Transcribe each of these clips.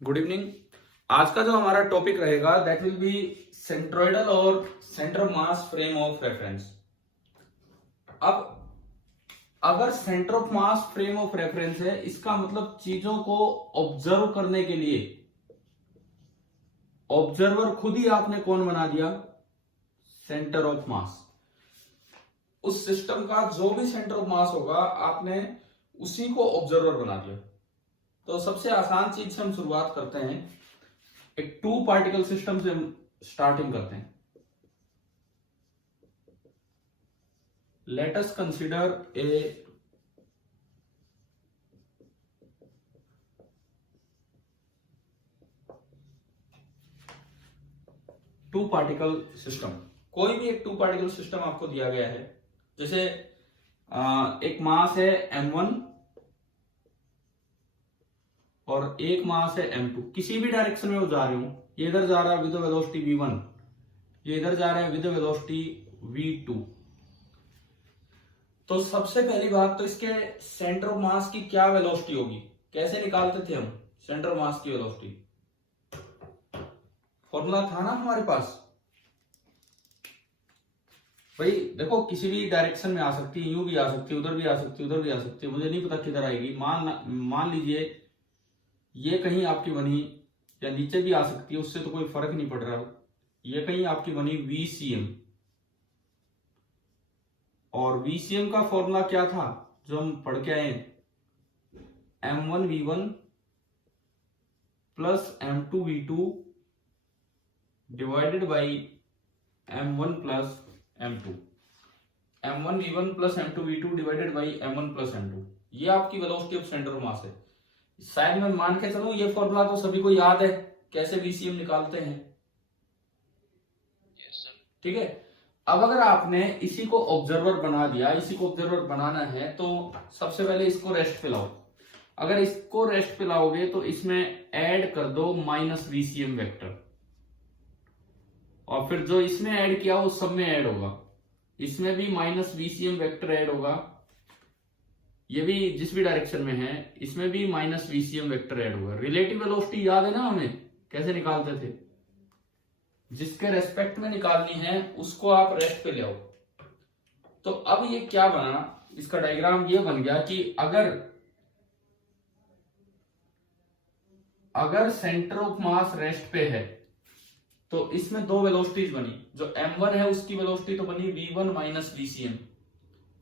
Good evening. आज का जो हमारा टॉपिक रहेगा दैट विल बी सेंट्रोइडल और centre mass frame of reference. अब अगर centre of mass frame of reference है, इसका मतलब चीजों को ऑब्जर्व करने के लिए ऑब्जर्वर खुद ही आपने कौन बना दिया? सेंटर ऑफ मास। उस सिस्टम का जो भी सेंटर ऑफ मास होगा आपने उसी को ऑब्जर्वर बना दिया। तो सबसे आसान चीज से हम शुरुआत करते हैं, एक टू पार्टिकल सिस्टम से हम स्टार्टिंग करते हैं। Let us consider a two particle system. कोई भी एक टू पार्टिकल सिस्टम आपको दिया गया है, जैसे एक मास है m1 और एक मास है m2। किसी भी डायरेक्शन में वो जा रहे हो, ये इधर जा रहा है विद वेलोसिटी v1, ये इधर जा रहा है विद वेलोसिटी v2। तो सबसे पहली बात तो इसके सेंटर ऑफ मास की क्या वेलोसिटी होगी? कैसे निकालते थे हम सेंटर ऑफ मास की वेलोसिटी? फॉर्मूला था ना हमारे पास भाई। देखो किसी भी डायरेक्शन में आ सकती है, यूं भी आ सकती है, उधर भी आ सकती है, उधर भी आ सकती है, मुझे नहीं पता किधर आएगी। मान लीजिए ये कहीं आपकी बनी या नीचे भी आ सकती है, उससे तो कोई फर्क नहीं पड़ रहा। ये कहीं आपकी बनी VCM, और VCM का फॉर्मूला क्या था जो हम पढ़ के आए? m1v1 plus m2v2 divided by m1 plus m2। m1v1 plus m2v2 divided by m1 plus m2, ये आपकी वेलोसिटी ऑफ सेंटर ऑफ मास है। शायद मैं मान के चलूं ये फॉर्मूला तो सभी को याद है कैसे VCM निकालते हैं। ठीक है। अब अगर आपने इसी को ऑब्जर्वर बना दिया, इसी को ऑब्जर्वर बनाना है तो सबसे पहले इसको रेस्ट पे लाओ। अगर इसको रेस्ट पे लाओगे तो इसमें ऐड कर दो माइनस VCM वेक्टर, और फिर जो इसमें ऐड किया वो सब में ऐड होगा। इसमें भी माइनस VCM वेक्टर ऐड होगा, ये भी जिस भी डायरेक्शन में है इसमें भी माइनस VCM वेक्टर ऐड होगा। रिलेटिव वेलोसिटी याद है ना हमें कैसे निकालते थे? जिसके रेस्पेक्ट में निकालनी है उसको आप रेस्ट पे ले आओ। तो अब ये क्या बना, इसका डायग्राम ये बन गया कि अगर सेंटर ऑफ मास रेस्ट पे है तो इसमें दो वेलोसिटीज बनी। जो m1 है उसकी वेलोसिटी तो बनी v1 माइनस VCM,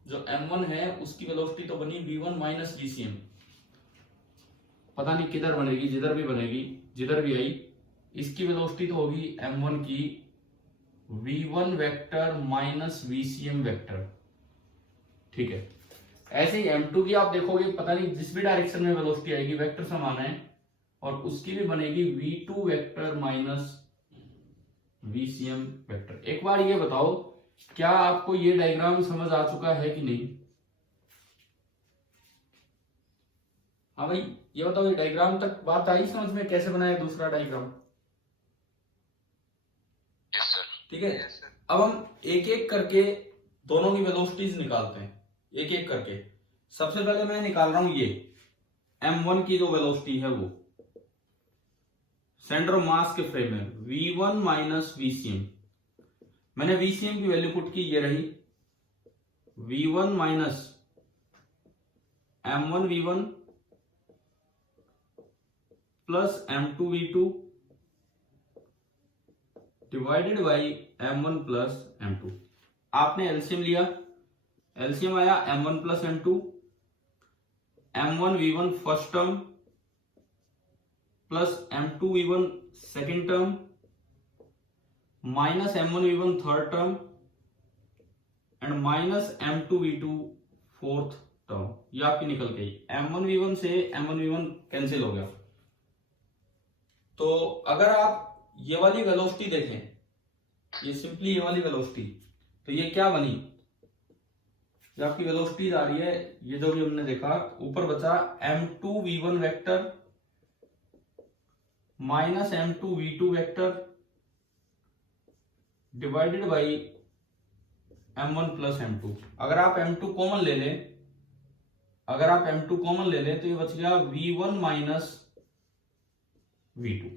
जो m1 है उसकी वेलोसिटी तो बनी v1 माइनस VCM। पता नहीं किधर बनेगी, जिधर भी बनेगी, जिधर भी आई, इसकी वेलोसिटी तो होगी m1 की v1 vector minus VCM vector. ठीक है। ऐसे ही m2 की आप देखोगे, पता नहीं जिस भी डायरेक्शन में वेलोसिटी आएगी वेक्टर समान है, और उसकी भी बनेगी v2 vector minus VCM vector. एक बार ये बताओ, क्या आपको ये डायग्राम समझ आ चुका है कि नहीं? हाँ भाई, ये बताओ, ये डायग्राम तक बात आई समझ में? कैसे बनाए दूसरा डायग्राम? ठीक है। अब हम एक एक करके दोनों की वेलोसिटीज निकालते हैं, एक एक करके। सबसे पहले मैं निकाल रहा हूं ये m1 की जो वेलोसिटी है, वो सेंटर ऑफ मास के फ्रेम में v1 माइनस VCM। मैंने VCM की वैल्यू पुट की, ये रही v1 minus m1 v1 plus m2 v2 divided by m1 plus m2। आपने एलसीएम लिया, एलसीएम आया m1 plus m2, m1 v1 first term plus m2 v1 second term minus m1 v1 third term and minus m2 v2 fourth term. ये आपकी निकल गई। m1 v1 से m1 v1 cancel हो गया। तो अगर आप ये वाली वेलोसिटी देखें, ये सिंपली ये वाली वेलोसिटी, तो ये क्या बनी? जो आपकी वेलोसिटी आ रही है, ये जो भी हमने देखा, ऊपर बचा m2 v1 vector minus m2 v2 vector divided by m1 plus m2। अगर आप m2 कॉमन ले लें, तो ये बच गया v1 माइनस v2।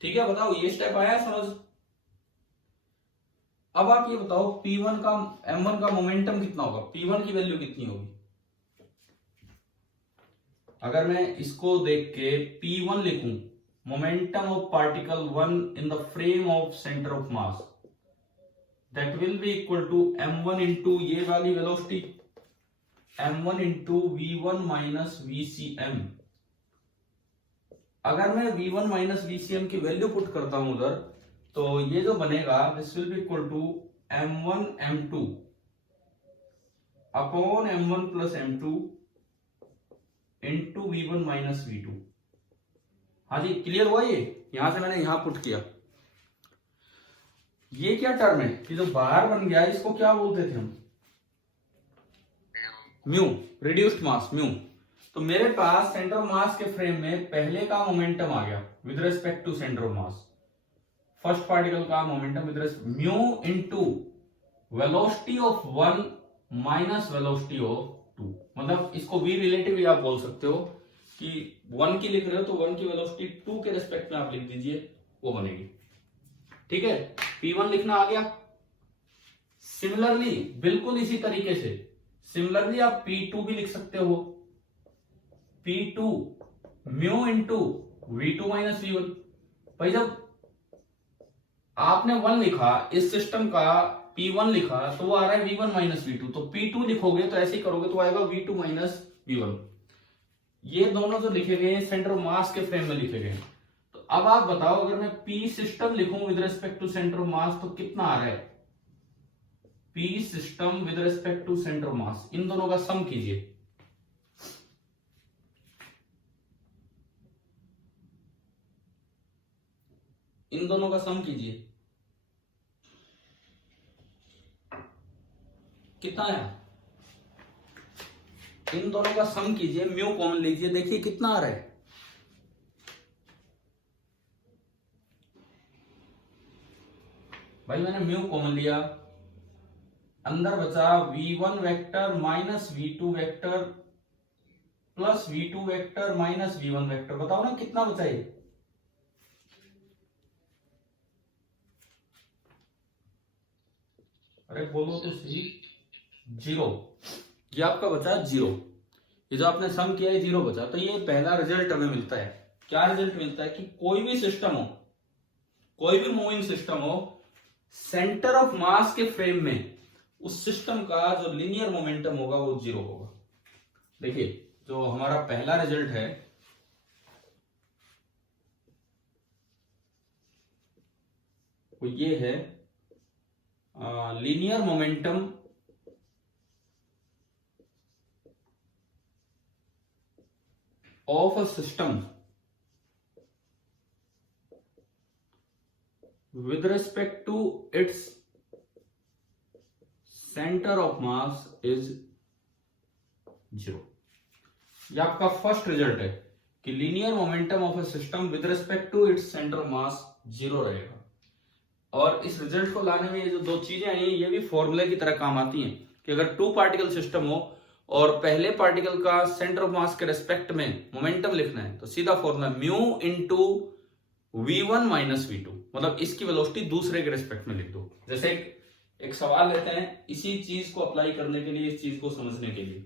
ठीक है, बताओ ये स्टेप आया समझ। अब आप ये बताओ P1 का M1 का मोमेंटम कितना होगा, P1 की वैल्यू कितनी होगी। अगर मैं इसको देख के P1 लिखूं, momentum of particle 1 in the frame of centre of mass, that will be equal to M1 into ये वाली velocity, M1 into V1 minus VCM। अगर मैं V1 माइनस VCM की वैल्यू पुट करता हूं उधर, तो ये जो बनेगा this will be equal to M1 M2 upon M1 plus M2 into V1 minus V2। हाँ जी, क्लियर हुआ ये। यहां से मैंने यहां पुट किया। ये क्या टर्म है कि जो बाहर बन गया इसको क्या बोलते थे हम, म्यू, रिड्यूस्ड मास म्यू। तो मेरे पास सेंटर ऑफ मास के फ्रेम में पहले का मोमेंटम आ गया with respect to centre of mass, first particle का momentum with respect mu into velocity of 1 minus velocity of 2। मतलब इसको v रिलेटिव भी आप बोल सकते हो कि 1 की लिख रहे हो तो 1 की वेलोसिटी 2 के रिस्पेक्ट में आप लिख दीजिए, वो बनेगी। ठीक है, P1 लिखना आ गया। सिमिलरली बिल्कुल इसी तरीके से सिमिलरली आप P2 भी लिख सकते हो, P2 mu into V2 minus V1। भाई जब आपने 1 लिखा, इस सिस्टम का P1 लिखा तो वो आ रहा है V1 माइनस V2, तो P2 लिखोगे तो ऐसे ही करोगे तो आएगा V2 माइनस V1। ये दोनों जो लिखे गए सेंटर ऑफ मास के फ्रेम में लिखे गए। तो अब आप बताओ अगर मैं P सिस्टम लिखूं with respect to centre of mass तो कितना आ रहा है, P system with respect to centre of mass, इन दोनों का सम कीजिए। इन दोनों का सम कीजिए, कितना आया। इन दोनों का सम कीजिए, म्यू कॉमन लीजिए, देखिए कितना आ रहा है। भाई मैंने म्यू कॉमन लिया, अंदर बचा V1 vector minus V2 vector plus V2 vector minus V1 vector. बताओ ना कितना बचा ये। अरे बोलो तो सही, 0। ये आपका बचा 0। ये जो आपने सम किया है 0 बचा। तो ये पहला रिजल्ट हमें मिलता है। क्या रिजल्ट मिलता है कि कोई भी सिस्टम हो, कोई भी मूविंग सिस्टम हो, सेंटर ऑफ मास के फ्रेम में उस सिस्टम का जो लीनियर मोमेंटम होगा वो 0 होगा। देखिए जो हमारा पहला रिजल्ट है वो ये है, linear momentum of a system with respect to its center of mass is 0। ये आपका फर्स्ट रिजल्ट है कि linear momentum of a system with respect to its centre of mass 0 रहेगा। और इस रिजल्ट को लाने में ये जो दो चीजें आई हैं ये भी फॉर्मूले की तरह काम आती हैं कि अगर 2 पार्टिकल सिस्टम हो और पहले पार्टिकल का सेंटर ऑफ मास के रेस्पेक्ट में मोमेंटम लिखना है तो सीधा formula mu into V1 minus V2, मतलब इसकी वेलोसिटी दूसरे के रेस्पेक्ट में लिख दो। जैसे एक सवाल लेते हैं इसी चीज को अप्लाई करने के लिए, इस चीज को समझने के लिए।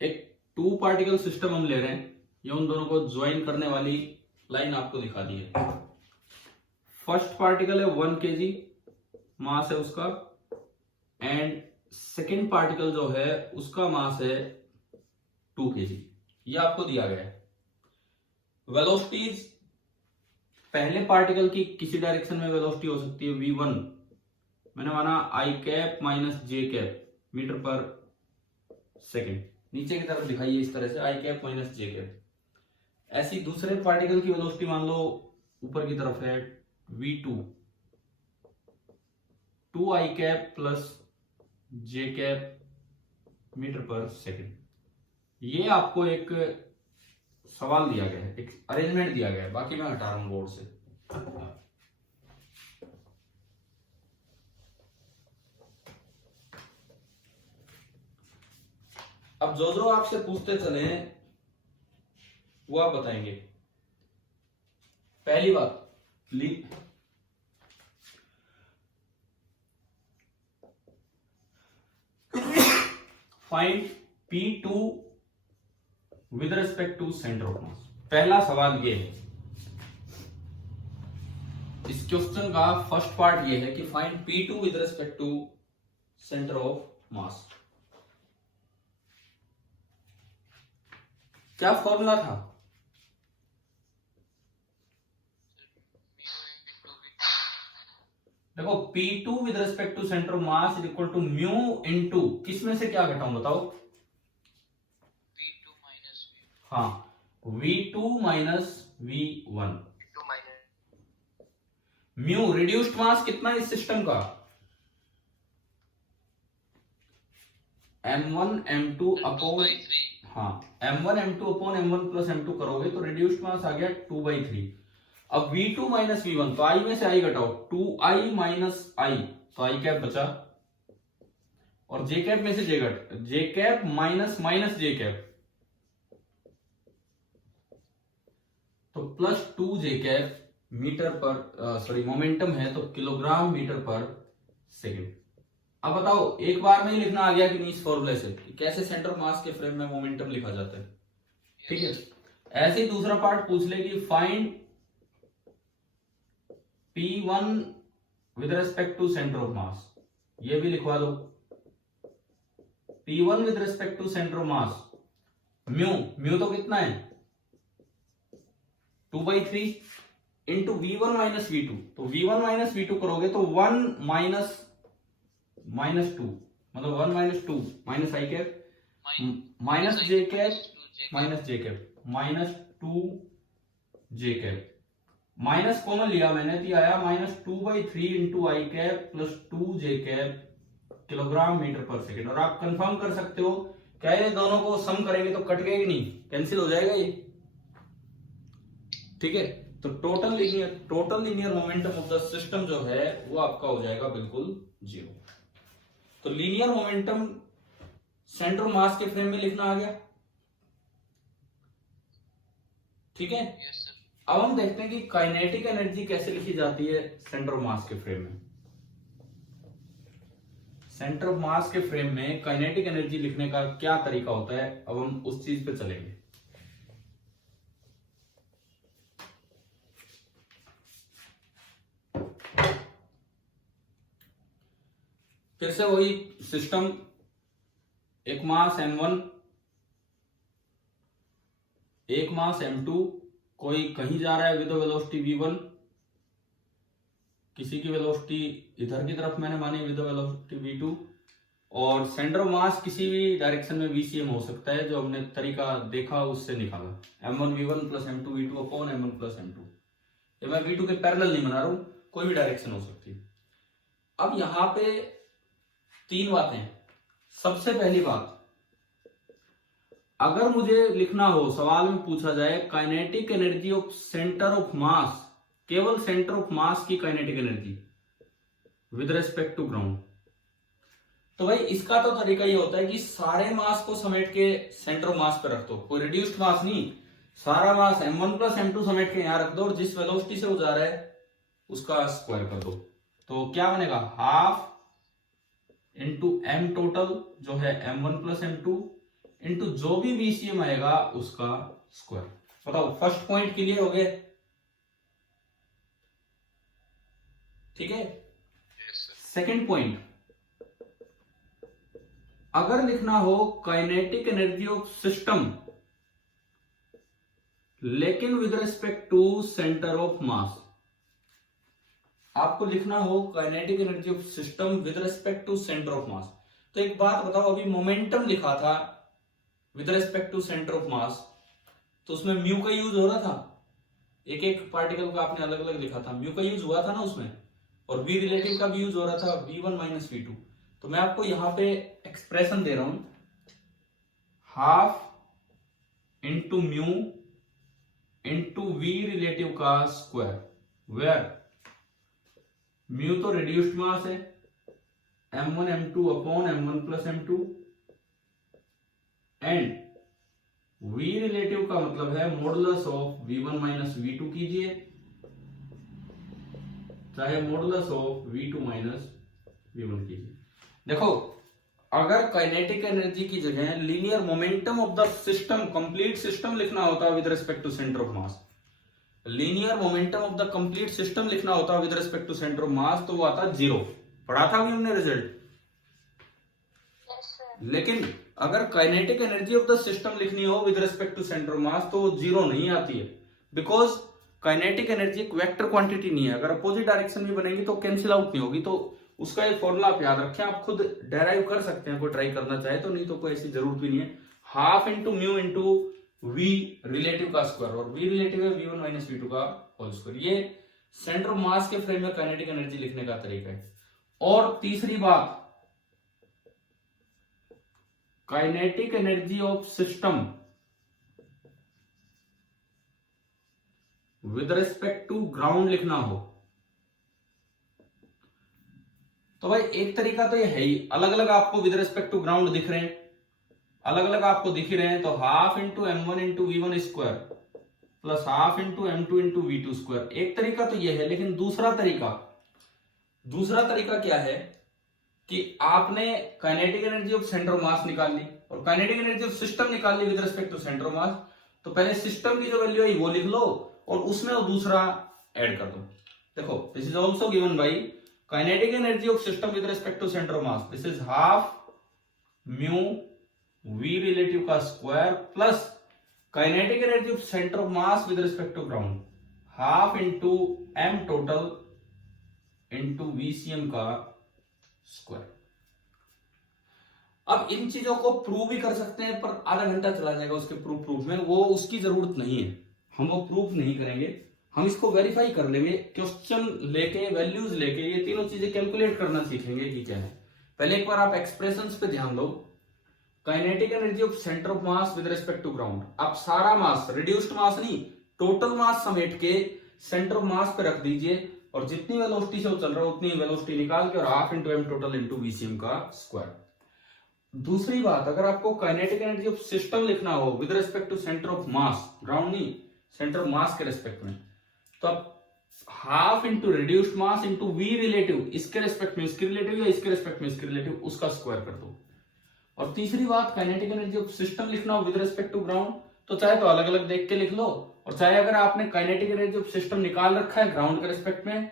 एक 2 पार्टिकल सिस्टम हम ले रहे हैं, ये उन दोनों को ज्वाइन करने वाली लाइन आपको दिखा दी है। फर्स्ट पार्टिकल है 1 kg मास है उसका, एंड सेकेंड पार्टिकल जो है उसका मास है 2 kg। ये आपको दिया गया है। वेलोसिटीज पहले पार्टिकल की किसी डायरेक्शन में वेलोसिटी हो सकती है V1, मैंने माना I cap minus J cap metre पर सेकेंड, नीचे की तरफ दिखाइए इस तरह से I cap minus J cap. ऐसी दूसरे पार्टिकल की वेलोसिटी मान लो ऊपर की तरफ है V2, 2I cap plus J cap metre पर सेकेंड। ये आपको एक सवाल दिया गया है, एक अरेंजमेंट दिया गया है, बाकी मैं हटा रहा हूं बोर्ड से। अब जो आपसे पूछते चले वो आप बताएंगे। पहली बात, find P2 with respect to centre of mass. पहला सवाल ये है, इस क्वेश्चन का फर्स्ट पार्ट ये है कि find P2 with respect to centre of mass. क्या फॉर्मूला था? देखो P2 with respect to centre of mass is equal to mu into, किसमें से क्या घटाऊं बताओ? V2 minus V1। हाँ, V2 minus V1। Mu reduced मास कितना इस सिस्टम का? M1 M2 अपॉन, हाँ M1 M2 upon M1 plus M2 करोगे तो रिड्यूस्ड मास आ गया 2/3। अब V2 माइनस V1, तो I में से I घटाओ, 2I माइनस I, तो I कैप बचा, और J कैप में से J घट, J cap minus minus J cap, तो प्लस 2J कैप मीटर पर, सॉरी मोमेंटम है तो किलोग्राम मीटर पर सेकेंड। अब बताओ, एक बार में ही लिखना आ गया कि नहीं इस फॉर्मूले से कि कैसे सेंटर ऑफ मास के फ्रेम में मोमेंटम लिखा जाता है? ठीक है। ऐसे ही दूसरा पार्ट पूछ ले कि find P1 with respect to centre of mass, ये भी लिखवा दो। P1 with respect to centre of mass, mu तो कितना है 2/3 इंटू V1 माइनस V2, तो V1 माइनस V2 करोगे तो 1 माइनस 2, मतलब 1 minus 2 minus I cap minus J cap minus J cap minus 2J cap, minus common लिया मैंने तो आया minus 2/3 into I cap plus 2J cap kilogram metre पर second. और आप कंफर्म कर सकते हो क्या ये दोनों को सम करेंगे तो कट गए कि नहीं, कैंसिल हो जाएगा ये? ठीक है, तो total linear momentum of the system जो है वो आपका हो जाएगा बिल्कुल 0। तो लीनियर मोमेंटम सेंटर मास के फ्रेम में लिखना आ गया। ठीक है, अब हम देखते हैं कि काइनेटिक एनर्जी कैसे लिखी जाती है सेंटर ऑफ मास के फ्रेम में। सेंटर ऑफ मास के फ्रेम में काइनेटिक एनर्जी लिखने का क्या तरीका होता है, अब हम उस चीज पे चलेंगे। फिर से वही सिस्टम, एक मास M1, एक मास M2, कोई कहीं जा रहा है विद वेलोसिटी V1, किसी की वेलोसिटी इधर की तरफ मैंने मानी विद वेलोसिटी V2, और सेंटर ऑफ मास किसी भी डायरेक्शन में VCM हो सकता है, जो हमने तरीका देखा उससे निकाला, M1 V1 plus M2 V2 upon M1 plus M2। ये मैं V2 के पैरेलल नहीं बना रहा हूं, कोई भी डायरेक्शन हो सकती है। अब यहां पे 3 बातें। सबसे पहली बात, अगर मुझे लिखना हो, सवाल में पूछा जाए kinetic energy of centre of mass, केवल सेंटर ऑफ मास की kinetic energy with respect to ground, तो भाई इसका तो तरीका ये होता है कि सारे मास को समेट के सेंटर ऑफ मास पे रख दो, कोई रिड्यूस्ड मास नहीं, सारा मास M1 प्लस M2 समेट के यहां रख दो और जिस वेलोसिटी से वो जा रहा है उसका स्क्वायर कर दो। तो क्या बनेगा, हाफ इंटू M टोटल जो है M1 प्लस M2 इंटू जो भी VCM आएगा उसका स्क्वायर। बताओ, फर्स्ट पॉइंट क्लियर हो गए? ठीक है। सेकंड पॉइंट, अगर लिखना हो काइनेटिक एनर्जी ऑफ सिस्टम लेकिन with respect to centre of mass, आपको लिखना हो kinetic energy of system with respect to centre of mass, तो एक बात बताओ, अभी मोमेंटम लिखा था with respect to centre of mass, तो उसमें म्यू का यूज हो रहा था, एक एक पार्टिकल का आपने अलग अलग लिखा था, म्यू का यूज हुआ था ना उसमें, और V रिलेटिव का भी यूज हो रहा था, V1 माइनस V2। तो मैं आपको यहां पे एक्सप्रेशन दे रहा हूं, half into mu into V relative का स्क्वायर, वेयर म्यू तो रिड्यूस्ड मास है M1 M2 upon M1 plus M2, and V relative का मतलब है modulus of V1 minus V2 कीजिए, चाहे modulus of V2 minus V1 कीजिए। देखो, अगर काइनेटिक एनर्जी की जगह linear momentum of the system, complete system लिखना होता with respect to centre of mass, linear momentum of the complete system लिखना होता with respect to centre of mass, तो वो आता 0। पढ़ा था भी हमने रिजल्ट। लेकिन अगर kinetic energy of the system लिखनी हो with respect to centre of mass, तो वो 0 नहीं आती है, बिकॉज काइनेटिक एनर्जी एक वेक्टर क्वांटिटी नहीं है। अगर अपोजिट डायरेक्शन में बनेगी तो कैंसिल आउट नहीं होगी। तो उसका एक फॉर्मूला आप याद रखें, आप खुद डेराइव कर सकते हैं, कोई ट्राई करना चाहे तो, नहीं तो कोई ऐसी जरूरत भी नहीं है। Half into mu into we relative का स्क्वायर, और वी रिलेटिव है V1 माइनस V2 का होल स्क्वायर। ये सेंटर ऑफ मास के फ्रेम में काइनेटिक एनर्जी लिखने का तरीका है। और तीसरी बात, kinetic energy of system with respect to ground लिखना हो तो भाई एक तरीका तो ये है ही, अलग अलग आपको विद रिस्पेक्ट टू ग्राउंड दिख रहे हैं, अलग अलग आपको दिख रहे हैं, तो half into M1 into V1 square plus half into M2 into V2 square. एक तरीका तो ये है, लेकिन दूसरा तरीका क्या है कि आपने kinetic energy of centre of mass निकाल ली और काइनेटिक एनर्जी ऑफ सिस्टम निकाल ली with respect to centre of mass. तो पहले सिस्टम की जो वैल्यू है वो लिख लो और उसमें वो दूसरा ऐड कर दो। देखो, this is also given by kinetic energy of system with respect to centre of mass, this is half mu V relative का square plus kinetic energy of centre of mass with respect to ground, half into M total into VCM का square. अब इन चीजों को prove भी कर सकते हैं, पर आधा घंटा चला जाएगा उसके प्रूफ में, वो उसकी जरूरत नहीं है, हम वो प्रूफ नहीं करेंगे। हम इसको वेरीफाई कर लेंगे, क्वेश्चन लेके, वैल्यूज लेके, ये तीनों चीजें कैलकुलेट करना सीखेंगे कि क्या है। पहले एक बार आप एक्सप्रेशंस पे ध्यान दो। Kinetic energy of centre of mass with respect to ground, आप सारा मास, रिड्यूस्ड मास नहीं, टोटल मास समेट के सेंटर ऑफ मास पे रख दीजिए और जितनी वेलोसिटी से वो चल रहा है उतनी वेलोसिटी निकाल के और half into M total into VCM का स्क्वायर। दूसरी बात, अगर आपको काइनेटिक एनर्जी ऑफ सिस्टम लिखना हो with respect to centre of mass, ground नहीं, सेंटर ऑफ मास के रिस्पेक्ट में, तो आप half into reduced mass into V relative, इसके रिस्पेक्ट में इसके रिलेटिव या इसके रिस्पेक्ट में इसके रिलेटिव, उसका स्क्वायर कर दो। और तीसरी बात, काइनेटिक एनर्जी ऑफ सिस्टम लिखना हो विद रिस्पेक्ट टू ग्राउंड, तो चाहे तो अलग अलग देख के लिख लो, और चाहे अगर आपने काइनेटिक एनर्जी ऑफ सिस्टम निकाल रखा है ग्राउंड के रिस्पेक्ट में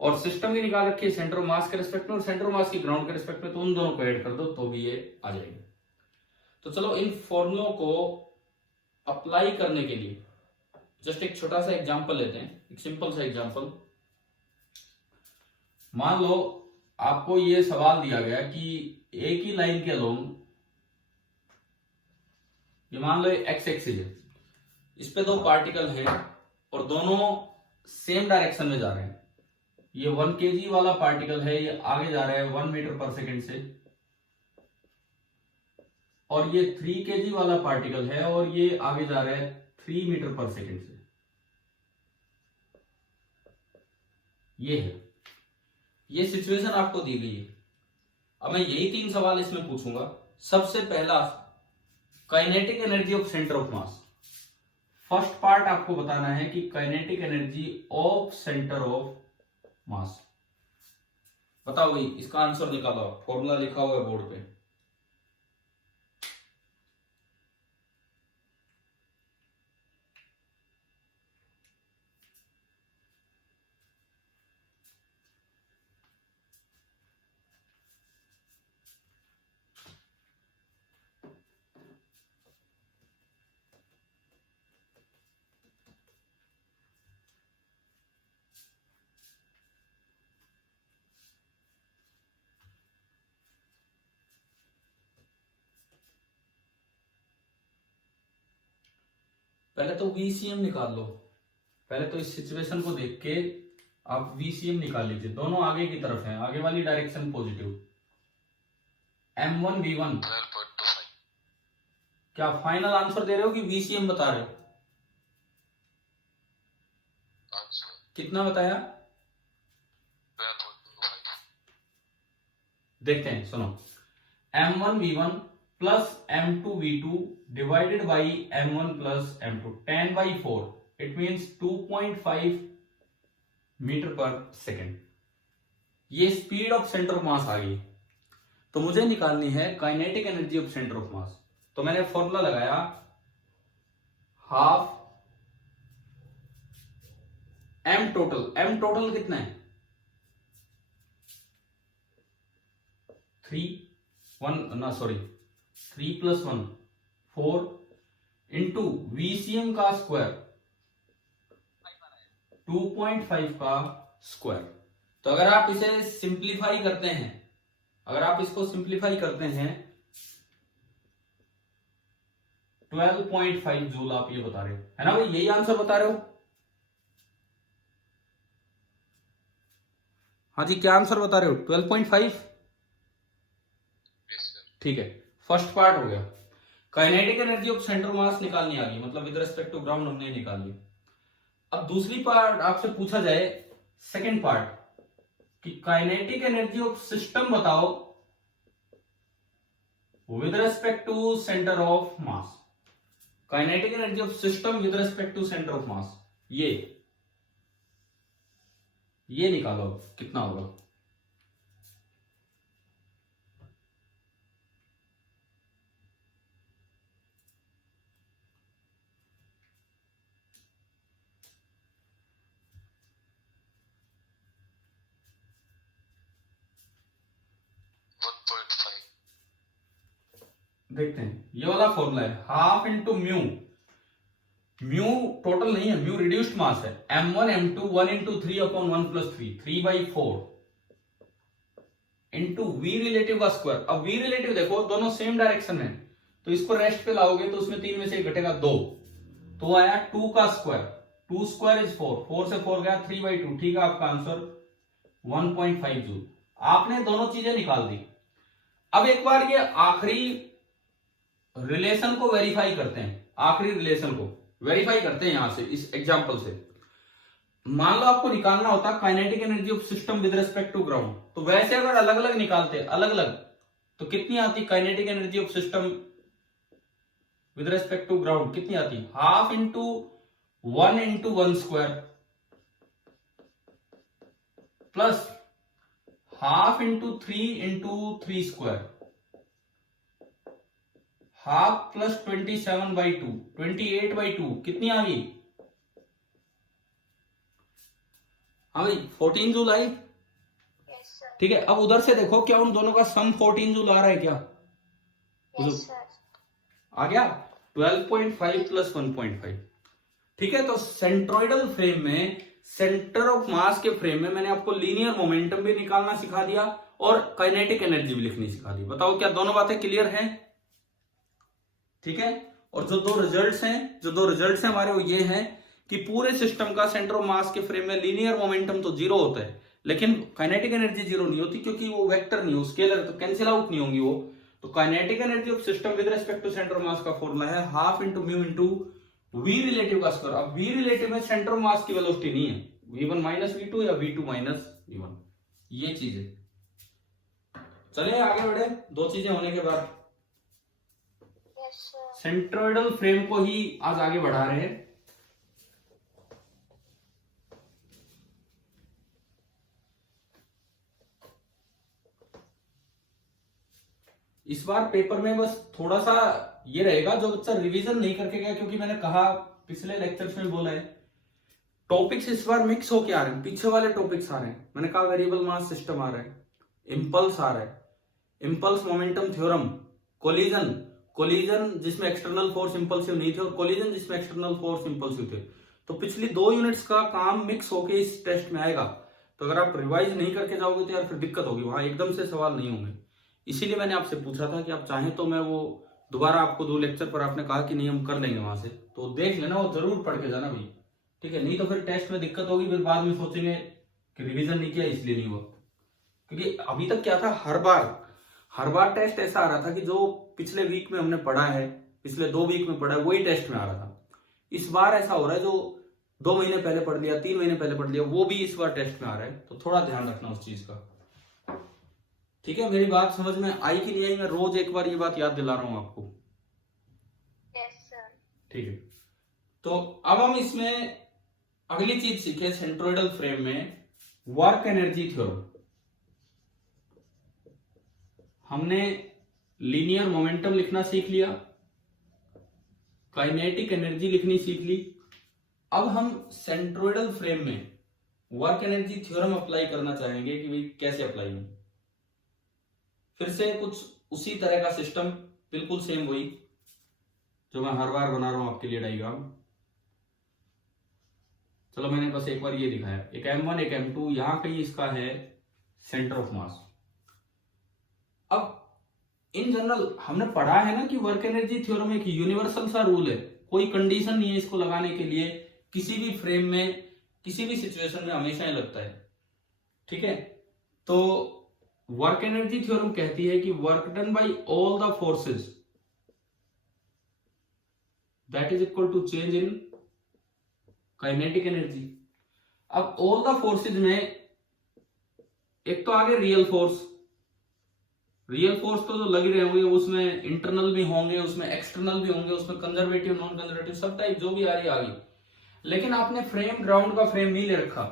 और सिस्टम की निकाल रखी है सेंटर ऑफ मास के रिस्पेक्ट में और सेंटर ऑफ मास की ग्राउंड के रिस्पेक्ट में, तो उन दोनों को ऐड कर दो तो भी ये आ जाएंगे। तो चलो इन फॉर्मुलों को अप्लाई करने के लिए जस्ट एक छोटा सा एग्जांपल लेते हैं, एक सिंपल सा एग्जांपल। मान लो आपको ये सवाल दिया गया कि एक ही लाइन के अलोंग, ये मान लो एक्स एक्सिस है, इस पे दो पार्टिकल है और दोनों सेम डायरेक्शन में जा रहे हैं। ये 1 kg वाला पार्टिकल है, ये आगे जा रहा है 1 मीटर पर सेकेंड से, और ये 3 kg वाला पार्टिकल है और ये आगे जा रहा है 3 मीटर पर सेकेंड से। ये है, ये सिचुएशन आपको दी गई है। अब मैं यही 3 सवाल इसमें पूछूंगा। सबसे पहला, kinetic energy of centre of mass. First part आपको बताना है कि kinetic energy of centre of मास। बताओ भाई, इसका आंसर निकालो, फॉर्मूला लिखा हुआ है बोर्ड पे। पहले तो VCM निकाल लो। पहले तो इस सिचुएशन को देख के आप VCM निकाल लीजिए। दोनों आगे की तरफ हैं, आगे वाली डायरेक्शन पॉजिटिव। M1 V1, क्या फाइनल आंसर दे रहे हो कि VCM बता रहे हो? कितना बताया? देखते हैं, सुनो। M1 V1 plus m2v2 divided by m1 plus m2, 10/4, it means 2.5 metre पर सेकेंड। ये speed of centre of mass आ गई। तो मुझे निकालनी है kinetic energy of centre of mass. तो मैंने फॉर्मूला लगाया half m total. m total कितना है 3 + 1 4 इंटू VCM का स्क्वायर 2.5 का स्क्वायर। तो अगर आप इसे सिंप्लीफाई करते हैं, अगर आप इसको सिंप्लीफाई करते हैं 12.5 जूल आप ये बता रहे हो, है ना भाई, यही आंसर बता रहे हो? हाँ जी, क्या आंसर बता रहे हो? 12.5। ठीक है, फर्स्ट पार्ट हो गया। Kinetic energy of centre mass निकालनी आ गई, मतलब विद रिस्पेक्ट टू ग्राउंड हमने निकाल ली। अब दूसरी पार्ट आपसे पूछा जाए, सेकंड पार्ट, कि काइनेटिक एनर्जी ऑफ सिस्टम बताओ with respect to centre of mass. Kinetic energy of system with respect to centre of mass, ये निकालो कितना होगा। देखते हैं, ये वाला फॉर्मूला है half into mu. Mu total नहीं है, म्यू रिड्यूस्ड मास है। m1 m2 1 into 3/1 + 3, 3/4 into v relative का स्क्वायर। अब v रिलेटिव देखो दोनों सेम डायरेक्शन में, तो इसको रेस्ट पे लाओगे तो उसमें 3 में से घटेगा 2, तो आया 2 का स्क्वायर। 2 स्क्वायर इज 4, 4 से 4 गया 3/2। ठीक है, आपका आंसर 1.5 जूल। आपने दोनों चीजें निकाल दी। अब एक बार ये आखिरी रिलेशन को वेरीफाई करते हैं, आखिरी रिलेशन को वेरीफाई करते हैं यहां से, इस एग्जांपल से। मान लो आपको निकालना होता kinetic energy of system with respect to ground, तो वैसे अगर अलग अलग निकालते, अलग अलग, तो कितनी आती kinetic energy of system with respect to ground? कितनी आती? Half into 1 into 1 square plus half into 3 into 3 square, half plus 27/2, 28/2, कितनी आ गई? हाँ भाई 14 जूल आई। ठीक है, अब उधर से देखो क्या उन दोनों का सम 14 जूल आ रहा है क्या? आ गया 12.5 + 1.5। ठीक है, तो सेंट्रोइडल फ्रेम में, सेंटर ऑफ मास के फ्रेम में मैंने आपको लीनियर मोमेंटम भी निकालना सिखा दिया और काइनेटिक एनर्जी भी लिखनी सिखा दी। बताओ क्या दोनों बातें क्लियर हैं? ठीक है, और जो दो रिजल्ट्स हैं हमारे वो ये हैं कि पूरे सिस्टम का सेंटर ऑफ मास के फ्रेम में लीनियर मोमेंटम तो 0 होता है, लेकिन काइनेटिक एनर्जी 0 नहीं होती, क्योंकि वो वेक्टर नहीं हो, स्केलर, तो कैंसिल आउट नहीं होंगी वो। तो kinetic energy of system with respect to centre of mass का फॉर्मूला है half into mu into v relative का स्क्वायर। अब v रिलेटिव में सेंटर ऑफ मास की वेलोसिटी नहीं है, v1 - v2 या v2 - v1, ये चीज है। चलिए आगे बढ़े, दो चीजें होने के बाद सेंट्रोइडल फ्रेम को ही आज आगे बढ़ा रहे हैं। इस बार पेपर में बस थोड़ा सा ये रहेगा, जो बच्चा रिवीजन नहीं करके गया, क्योंकि मैंने कहा पिछले लेक्चर्स में बोला है टॉपिक्स इस बार मिक्स होके आ रहे हैं, पीछे वाले टॉपिक्स आ रहे हैं। मैंने कहा वेरिएबल मास सिस्टम आ रहा है, इंपल्स आ रहा है, इंपल्स मोमेंटम थ्योरम, कोलिजन जिसमें एक्सटर्नल फोर्स इंपल्सिव नहीं थे और कोलिजन जिसमें एक्सटर्नल फोर्स इंपल्सिव थे। तो पिछली 2 यूनिट्स का काम मिक्स होके इस टेस्ट में आएगा। तो अगर आप रिवाइज नहीं करके जाओगे तो यार फिर दिक्कत होगी, वहां एकदम से सवाल नहीं होंगे। इसीलिए मैंने आपसे पूछा था कि आप चाहें तो मैं वो दोबारा आपको 2 लेक्चर पर आपने कहा कि नहीं हम कर लेंगे वहां से, तो देख लेना, वो जरूर पढ़ के जाना भाई। ठीक है, नहीं तो फिर टेस्ट में दिक्कत होगी, फिर बाद में सोचेंगे कि रिवीजन नहीं किया इसलिए नहीं हुआ। क्योंकि अभी तक क्या था, हर बार टेस्ट ऐसा आ रहा था कि जो पिछले वीक में हमने पढ़ा है, पिछले 2 वीक में पढ़ा है, वही टेस्ट में आ रहा था। इस बार ऐसा हो रहा है जो 2 महीने पहले पढ़ लिया, 3 महीने पहले पढ़ लिया, वो भी इस बार टेस्ट में आ रहा है। तो थोड़ा ध्यान रखना उस चीज का। ठीक है, मेरी बात समझ में आई कि नहीं आई? मैं रोज एक बार ये बात याद दिला रहा हूं आपको। Yes sir. ठीक है, तो अब हम इसमें अगली चीज सीखे सेंट्रोइडल फ्रेम में वर्क एनर्जी थ्योरम। हमने लीनियर मोमेंटम लिखना सीख लिया, काइनेटिक एनर्जी लिखनी सीख ली। अब हम सेंट्रोइडल फ्रेम में वर्क एनर्जी थ्योरम अप्लाई करना चाहेंगे कि भाई कैसे अप्लाई हो। फिर से कुछ उसी तरह का सिस्टम, बिल्कुल सेम वही जो मैं हर बार बना रहा हूं आपके लिए डायग्राम। चलो मैंने बस एक बार ये दिखाया, एक M1 एक M2, यहां कहीं इसका है सेंटर ऑफ मास। अब इन जनरल हमने पढ़ा है ना कि वर्क एनर्जी थ्योरम एक यूनिवर्सल सा रूल है, कोई कंडीशन नहीं है इसको लगाने के लिए, किसी भी फ्रेम में किसी भी सिचुएशन में हमेशा ही लगता है। ठीक है, तो वर्क एनर्जी थ्योरम कहती है कि work done by all the forces that is equal to change in kinetic energy. अब ऑल द फोर्सेज में एक तो आगे रियल फोर्स, रियल फोर्स तो जो लग रहे होंगे उसमें इंटरनल भी होंगे, उसमें एक्सटर्नल भी होंगे, उसमें कंजर्वेटिव नॉन कंजर्वेटिव सब टाइप जो भी आ रही आ गई। लेकिन आपने फ्रेम ग्राउंड का फ्रेम नहीं ले रखा,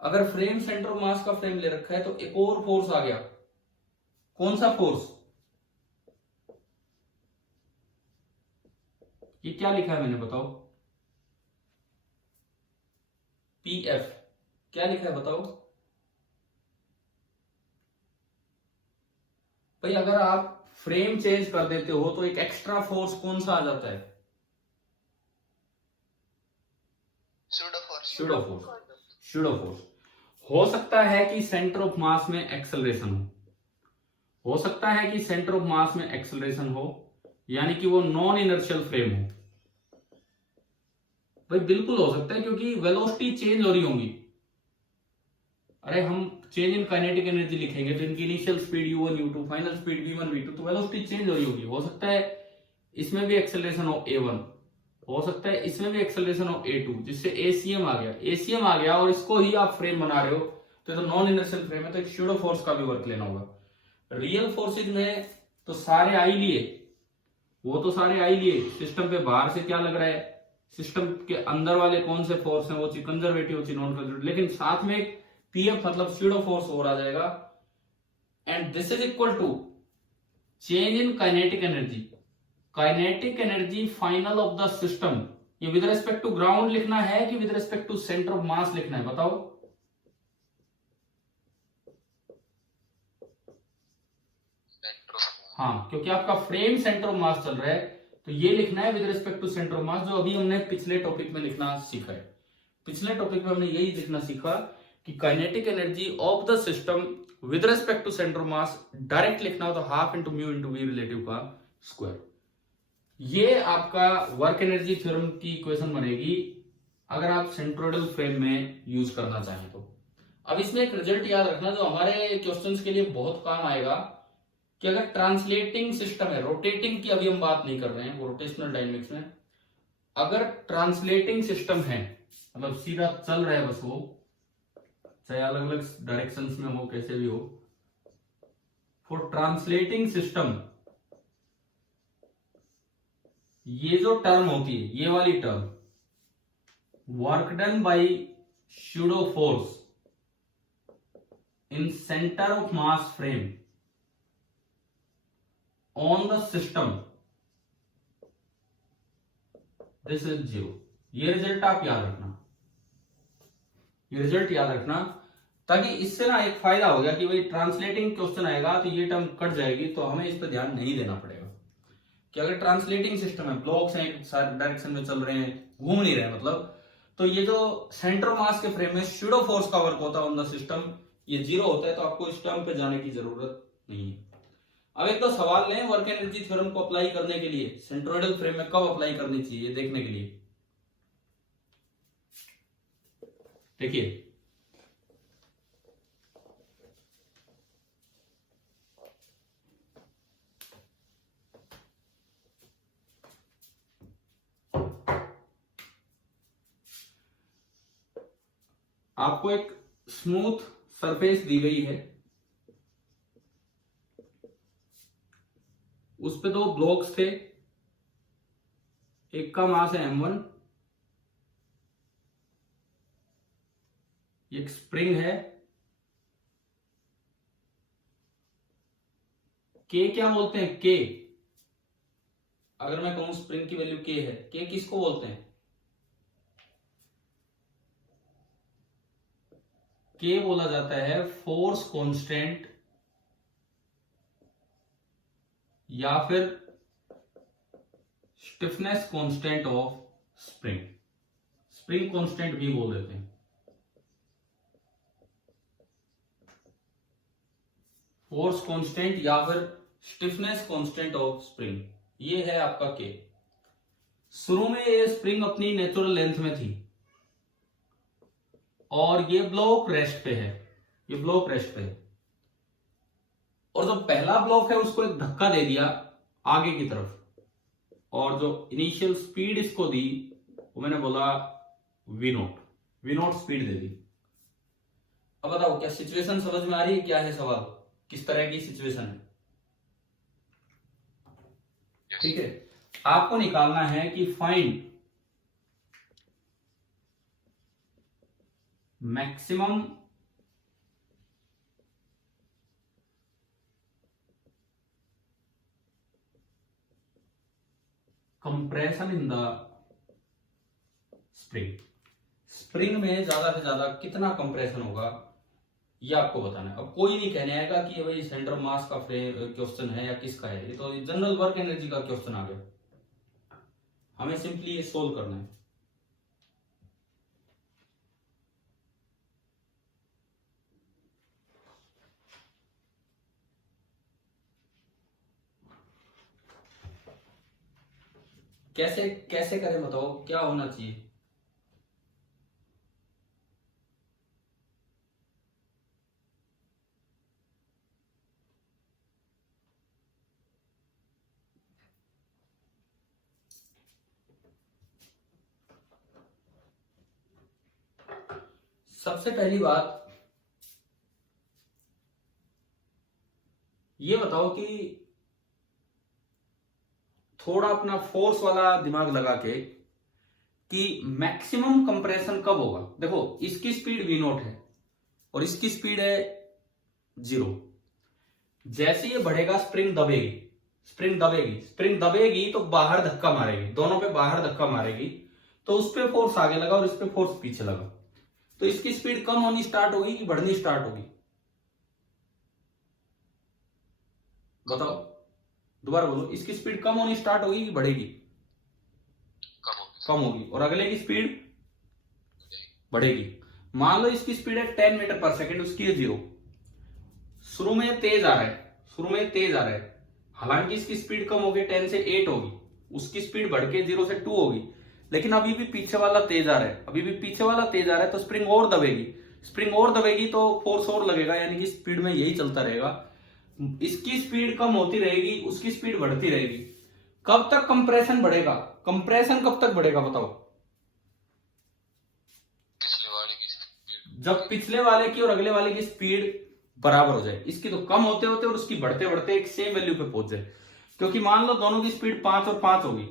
अगर फ्रेम सेंटर ऑफ मास का फ्रेम ले रखा है तो एक और फोर्स आ गया। कौन सा फोर्स? ये क्या लिखा है मैंने, बताओ? PF क्या लिखा है बताओ भाई? अगर आप फ्रेम चेंज कर देते हो तो एक एक्स्ट्रा फोर्स कौन सा आ जाता है? Pseudo force. Pseudo force. Pseudo force हो सकता है कि सेंटर ऑफ मास में एक्सेलरेशन हो सकता है कि सेंटर ऑफ मास में एक्सेलरेशन हो, यानी कि वो नॉन इनर्शियल फ्रेम हो। भाई बिल्कुल हो सकता है, क्योंकि वेलोसिटी चेंज हो रही होंगी। अरे हम चेंज इन काइनेटिक एनर्जी लिखेंगे तो इनकी initial speed u1 u2, final speed v1 v2, तो वेलोसिटी चेंज हो रही होगी। हो सकता है इसमें भी एक्सेलरेशन हो a1, हो सकता है इसमें भी एक्सेलरेशन हो a2, जिससे ACM आ गया। ACM आ गया और इसको ही आप फ्रेम बना रहे हो तो नॉन इनर्शियल फ्रेम है, तो एक सूडो फोर्स का भी वर्क लेना होगा। रियल फोर्सेज में तो सारे आई लिए, वो तो सारे आई लिए। सिस्टम पे बाहर से क्या लग रहा है, सिस्टम के अंदर वाले कौन से फोर्स हैं, वो ची कंजर्वेटिव ची नॉन कंजर्वेटिव, लेकिन साथ में एक PF मतलब सूडो फोर्स और आ जाएगा। And this is equal to change in kinetic energy. Kinetic energy final of the system, ये विद रेस्पेक्ट टू ग्राउंड लिखना है कि with respect to centre of mass लिखना है, बताओ? हाँ, क्योंकि आपका फ्रेम सेंटर ऑफ मास चल रहा है तो ये लिखना है with respect to centre of mass, जो अभी हमने पिछले टॉपिक में लिखना सीखा है। पिछले टॉपिक में हमने यही लिखना सीखा कि kinetic energy of the system with respect to centre of mass direct लिखना हो तो half into mu into we relative का स्क्वायर। ये आपका वर्क एनर्जी थ्योरम की इक्वेशन बनेगी अगर आप सेंट्रोइडल फ्रेम में यूज करना चाहें तो। अब इसमें एक रिजल्ट याद रखना जो हमारे क्वेश्चंस के लिए बहुत काम आएगा, कि अगर ट्रांसलेटिंग सिस्टम है, रोटेटिंग की अभी हम बात नहीं कर रहे हैं, वो रोटेशनल डायनेमिक्स में, अगर ट्रांसलेटिंग सिस्टम है मतलब सीधा चल रहा है बस, वो चाहे अलग अलग डायरेक्शंस में हो कैसे भी हो, फॉर ट्रांसलेटिंग सिस्टम ये जो टर्म होती है, ये वाली term, work done bye pseudo force in centre of mass frame on the system, this is 0। ये रिजल्ट आप याद रखना, ये रिजल्ट याद रखना, ताकि इससे ना एक फायदा हो गया कि भाई ट्रांसलेटिंग क्वेश्चन आएगा तो ये टर्म कट जाएगी, तो हमें इस पर ध्यान नहीं देना पड़ेगा। कि अगर ट्रांसलेटिंग सिस्टम है, ब्लॉक्स हैं सारे डायरेक्शन में चल रहे हैं, घूम नहीं रहे मतलब, तो ये जो सेंटर मास के फ्रेम में सूडो फोर्स का वर्क होता है ऑन द सिस्टम, ये 0 होता है, तो आपको इस टर्म पे जाने की जरूरत नहीं है। अब एक तो सवाल लें वर्क एनर्जी थ्योरम को अप्लाई करने के लिए सेंट्रोइडल फ्रेम में कब अप्लाई करनी चाहिए, देखने के लिए देखिए। आपको एक स्मूथ सरफेस दी गई है, पे दो ब्लॉक्स थे, एक का मास है m1, एक स्प्रिंग है, के क्या बोलते हैं, के अगर मैं कहूं स्प्रिंग की वैल्यू के है, के किसको बोलते हैं, के बोला जाता है फोर्स कांस्टेंट या फिर stiffness constant of spring, spring constant भी बोल देते हैं। फोर्स कांस्टेंट या फिर स्टिफनेस कांस्टेंट ऑफ स्प्रिंग, ये है आपका के। शुरू में ये स्प्रिंग अपनी नेचुरल लेंथ में थी और ये ब्लॉक रेस्ट पे है, ये ब्लॉक रेस्ट पे है, और जो पहला ब्लॉक है उसको एक धक्का दे दिया आगे की तरफ, और जो इनिशियल स्पीड इसको दी वो मैंने बोला वी नोट स्पीड दे दी। अब बताओ क्या सिचुएशन समझ में आ रही है, क्या है सवाल, किस तरह की सिचुएशन है? ठीक है, आपको निकालना है कि find maximum compression in the spring, spring में ज्यादा से ज्यादा कितना कंप्रेशन होगा ये आपको बताना है। अब कोई नहीं कहने आएगा कि भाई सेंटर ऑफ मास का क्वेश्चन है या किसका है, ये तो जनरल वर्क एनर्जी का क्वेश्चन आ गया, हमें सिंपली ये सोल्व करना है। कैसे कैसे करें बताओ, क्या होना चाहिए? सबसे पहली बात ये बताओ कि थोड़ा अपना फोर्स वाला दिमाग लगा के कि मैक्सिमम कंप्रेशन कब होगा। देखो इसकी स्पीड v नॉट है और इसकी स्पीड है 0, जैसे ये बढ़ेगा स्प्रिंग दबेगी, स्प्रिंग दबेगी, स्प्रिंग दबेगी तो बाहर धक्का मारेगी, दोनों पे बाहर धक्का मारेगी, तो उस पे फोर्स आगे लगा और इस पे फोर्स पीछे लगा, तो इसकी स्पीड कम होनी स्टार्ट होगी कि बढ़नी स्टार्ट होगी? बताओ, दोबारा बोलो, इसकी स्पीड कम होनी स्टार्ट होगी कि बढ़ेगी? कम होगी। और अगले की स्पीड बढ़ेगी। मान लो इसकी स्पीड है 10 मीटर पर सेकेंड, उसकी है 0, शुरू में तेज आ रहा है, शुरू में तेज आ रहा है, हालांकि इसकी स्पीड कम होगी, 10 से 8 होगी, उसकी स्पीड बढ़ के 0 से 2 होगी, लेकिन अभी भी पीछे वाला तेज आ रहा है, अभी भी पीछे वाला तेज आ रहा है, तो स्प्रिंग और दबेगी, स्प्रिंग और दबेगी तो फोर्स और लगेगा, यानी कि स्पीड में यही चलता रहेगा, इसकी स्पीड कम होती रहेगी, उसकी स्पीड बढ़ती रहेगी। कब तक कंप्रेशन बढ़ेगा, कंप्रेशन कब तक बढ़ेगा बताओ? जब पिछले वाले की और अगले वाले की स्पीड बराबर हो जाए, इसकी तो कम होते होते और उसकी बढ़ते बढ़ते एक सेम वैल्यू पे पहुंच जाए, क्योंकि मान लो दोनों की स्पीड 5 और 5 होगी,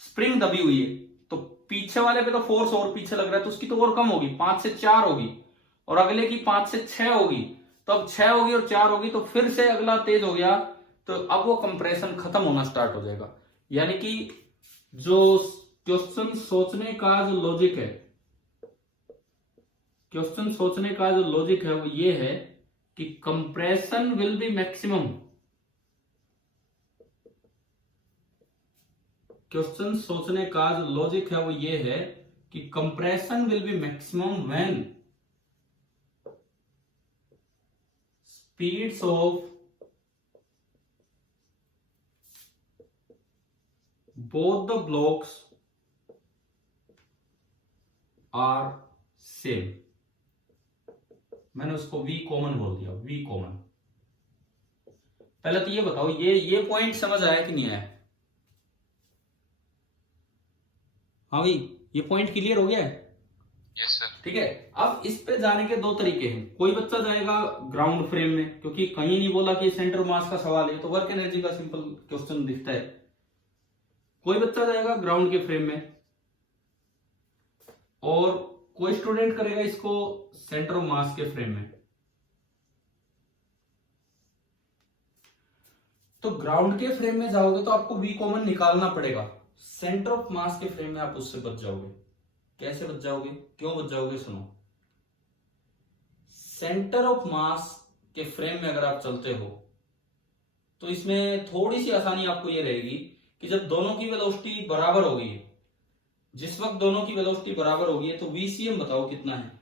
स्प्रिंग दबी हुई है, तो पीछे वाले पे तो फोर्स और पीछे लग रहा है, तो उसकी तो और कम होगी, 5 से 4 होगी, और अगले की 5 से 6 होगी, तो अब 6 होगी और 4 होगी, तो फिर से अगला तेज हो गया, तो अब वो कंप्रेशन खत्म होना स्टार्ट हो जाएगा। यानी कि जो क्वेश्चन सोचने का जो लॉजिक है, क्वेश्चन सोचने का जो लॉजिक है वो ये है कि compression will be maximum, question सोचने का जो लॉजिक है वो ये है कि compression will be maximum when speeds of both the blocks are same। मैंने उसको V कॉमन बोल दिया, V कॉमन। पहले तो ये बताओ, ये पॉइंट समझ आया कि नहीं आया? हाँ भाई, ये पॉइंट क्लियर हो गया है? Yes sir. ठीक है। अब इस पे जाने के दो तरीके हैं। कोई बच्चा जाएगा ग्राउंड फ्रेम में, क्योंकि कहीं नहीं बोला कि सेंटर मास का सवाल है, तो वर्क एनर्जी का सिंपल क्वेश्चन दिखता है। कोई बच्चा जाएगा ग्राउंड के फ्रेम में, और कोई स्टूडेंट करेगा इसको सेंटर ऑफ मास के फ्रेम में। तो ग्राउंड के फ्रेम में जाओगे तो आपको वी कॉमन निकालना पड़ेगा। सेंटर ऑफ मास के फ्रेम में आप उससे बच जाओगे। कैसे बच जाओगे, क्यों बच जाओगे, सुनो। सेंटर ऑफ मास के फ्रेम में अगर आप चलते हो तो इसमें थोड़ी सी आसानी आपको ये रहेगी कि जब दोनों की वेलोसिटी बराबर होगी, जिस वक्त दोनों की वेलोसिटी बराबर होगी, तो वीसीएम बताओ कितना है।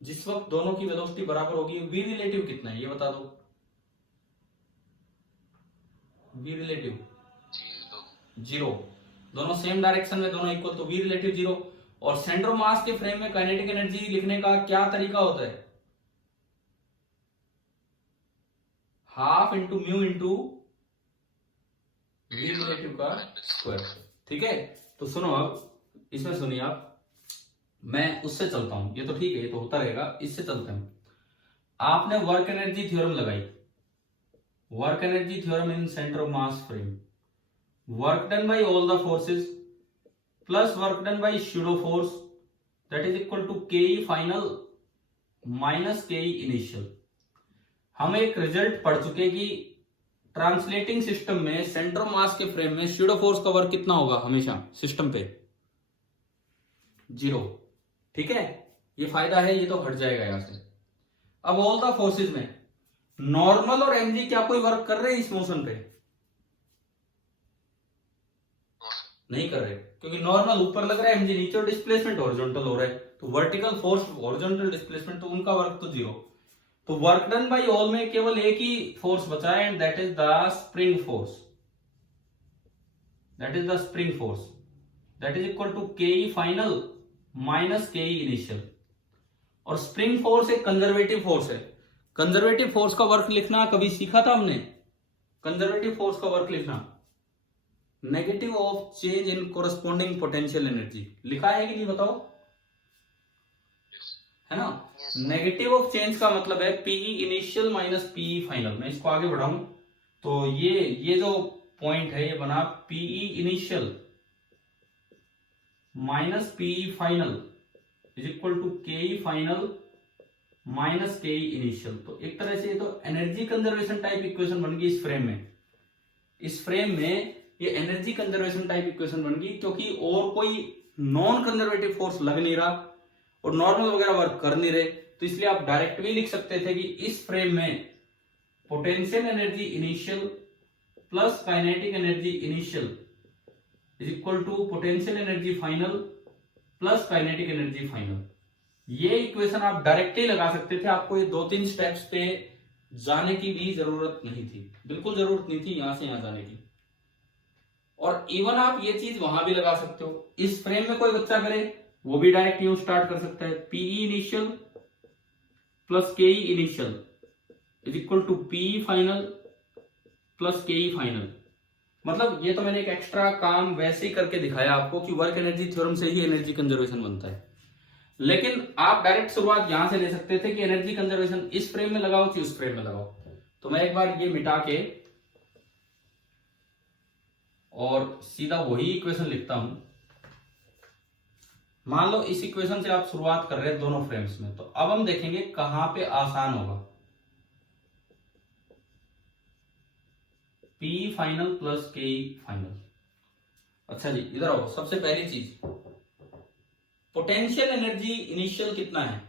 जिस वक्त दोनों की वेलोसिटी बराबर होगी, वी रिलेटिव कितना है ये बता दो। V relative 0। दोनों सेम डायरेक्शन में, दोनों इक्वल, तो वी रिलेटिव 0। और सेंटर ऑफ मास के फ्रेम में काइनेटिक एनर्जी लिखने का क्या तरीका होता है, half into mu into we relative का स्क्वायर। ठीक है। तो सुनो, अब इसमें सुनिए आप, मैं उससे चलता हूं, ये तो ठीक है, ये तो होता रहेगा, इससे चलते हैं। आपने वर्क एनर्जी थ्योरम लगाई, work energy theorem in centre of mass frame, work done by all the forces plus work done by pseudo force that is equal to K final minus K initial. हम एक result पढ़ चुके कि translating system में centre of mass के frame में pseudo force का work कितना होगा, हमेशा सिस्टम पे 0। ठीक है, ये फायदा है, ये तो हट जाएगा यहां से। अब ऑल द फोर्सेस में नॉर्मल और एमजी क्या कोई वर्क कर रहे हैं इस मोशन पे, नहीं कर रहे, क्योंकि नॉर्मल ऊपर लग रहा है, एमजी नीचे, और डिस्प्लेसमेंट हॉरिजॉन्टल हो रहा है, तो वर्टिकल फोर्स हॉरिजॉन्टल डिस्प्लेसमेंट, तो उनका वर्क तो 0। तो वर्क डन बाय ऑल में केवल एक ही फोर्स बचा है, and that is the spring force, that is the spring force, that is equal to K final minus K initial. और स्प्रिंग फोर्स एक कंजर्वेटिव फोर्स है। कंजर्वेटिव फोर्स का work लिखना कभी सीखा था हमने, कंजर्वेटिव फोर्स का वर्क लिखना, negative of change in corresponding potential energy, लिखा है कि नहीं बताओ, है ना। नेगेटिव ऑफ चेंज का मतलब है PE initial minus PE final. मैं इसको आगे बढ़ाऊं तो ये जो पॉइंट है ये बना PE initial minus PE final is equal to K final minus K initial. तो एक तरह से ये तो एनर्जी कंजर्वेशन टाइप इक्वेशन बन गई इस फ्रेम में। इस फ्रेम में ये एनर्जी कंजर्वेशन टाइप इक्वेशन बन गई, क्योंकि और कोई नॉन कंजर्वेटिव फोर्स लग नहीं रहा और नॉर्मल वगैरह वर्क कर नहीं रहे, तो इसलिए आप डायरेक्ट भी लिख सकते थे कि इस फ्रेम में potential energy initial plus kinetic energy initial is equal to potential energy final plus kinetic energy final. ये इक्वेशन आप डायरेक्ट ही लगा सकते थे, आपको ये 2-3 स्टेप्स पे जाने की भी जरूरत नहीं थी, बिल्कुल जरूरत नहीं थी यहां से यहां जाने की। और इवन आप ये चीज वहां भी लगा सकते हो। इस फ्रेम में कोई बच्चा करे वो भी डायरेक्ट यूं स्टार्ट कर सकता है, PE initial plus K initial is equal to PE final plus K final. मतलब ये तो मैंने एक एक्स्ट्रा काम वैसे ही करके दिखाया आपको कि वर्क एनर्जी थ्योरम से ही एनर्जी कंजर्वेशन बनता है, लेकिन आप डायरेक्ट शुरुआत यहां से ले सकते थे कि एनर्जी कंजर्वेशन इस फ्रेम में लगाओ कि उस फ्रेम में लगाओ। तो मैं एक बार ये मिटा के और सीधा वही इक्वेशन लिखता हूं। मान लो इस इक्वेशन से आप शुरुआत कर रहे हैं दोनों फ्रेम्स में, तो अब हम देखेंगे कहां पे आसान होगा। P final plus K final. अच्छा जी, इधर आओ। सबसे पहली चीज, पोटेंशियल एनर्जी इनिशियल कितना है।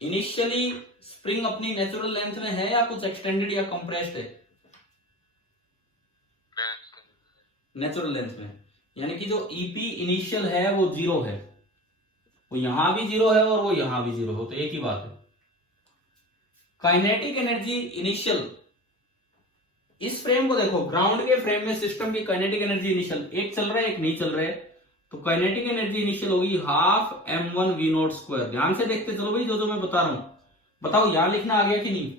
इनिशियली स्प्रिंग अपनी नेचुरल लेंथ में है या कुछ एक्सटेंडेड या कंप्रेस्ड है, नेचुरल लेंथ में, यानी कि जो ईपी इनिशियल है वो 0 है, वो यहां भी 0 है और वो यहां भी 0 हो, तो एक ही बात है। काइनेटिक एनर्जी इनिशियल, इस फ्रेम को देखो, ग्राउंड के फ्रेम में सिस्टम की काइनेटिक एनर्जी इनिशियल एक चल रहा है एक नहीं चल रहा है, तो काइनेटिक एनर्जी इनिशियल होगी हाफ m1 v0 स्क्वायर। ध्यान से देखते चलो भाई, जो मैं बता रहा हूं, बताओ यहां लिखना आ गया कि नहीं।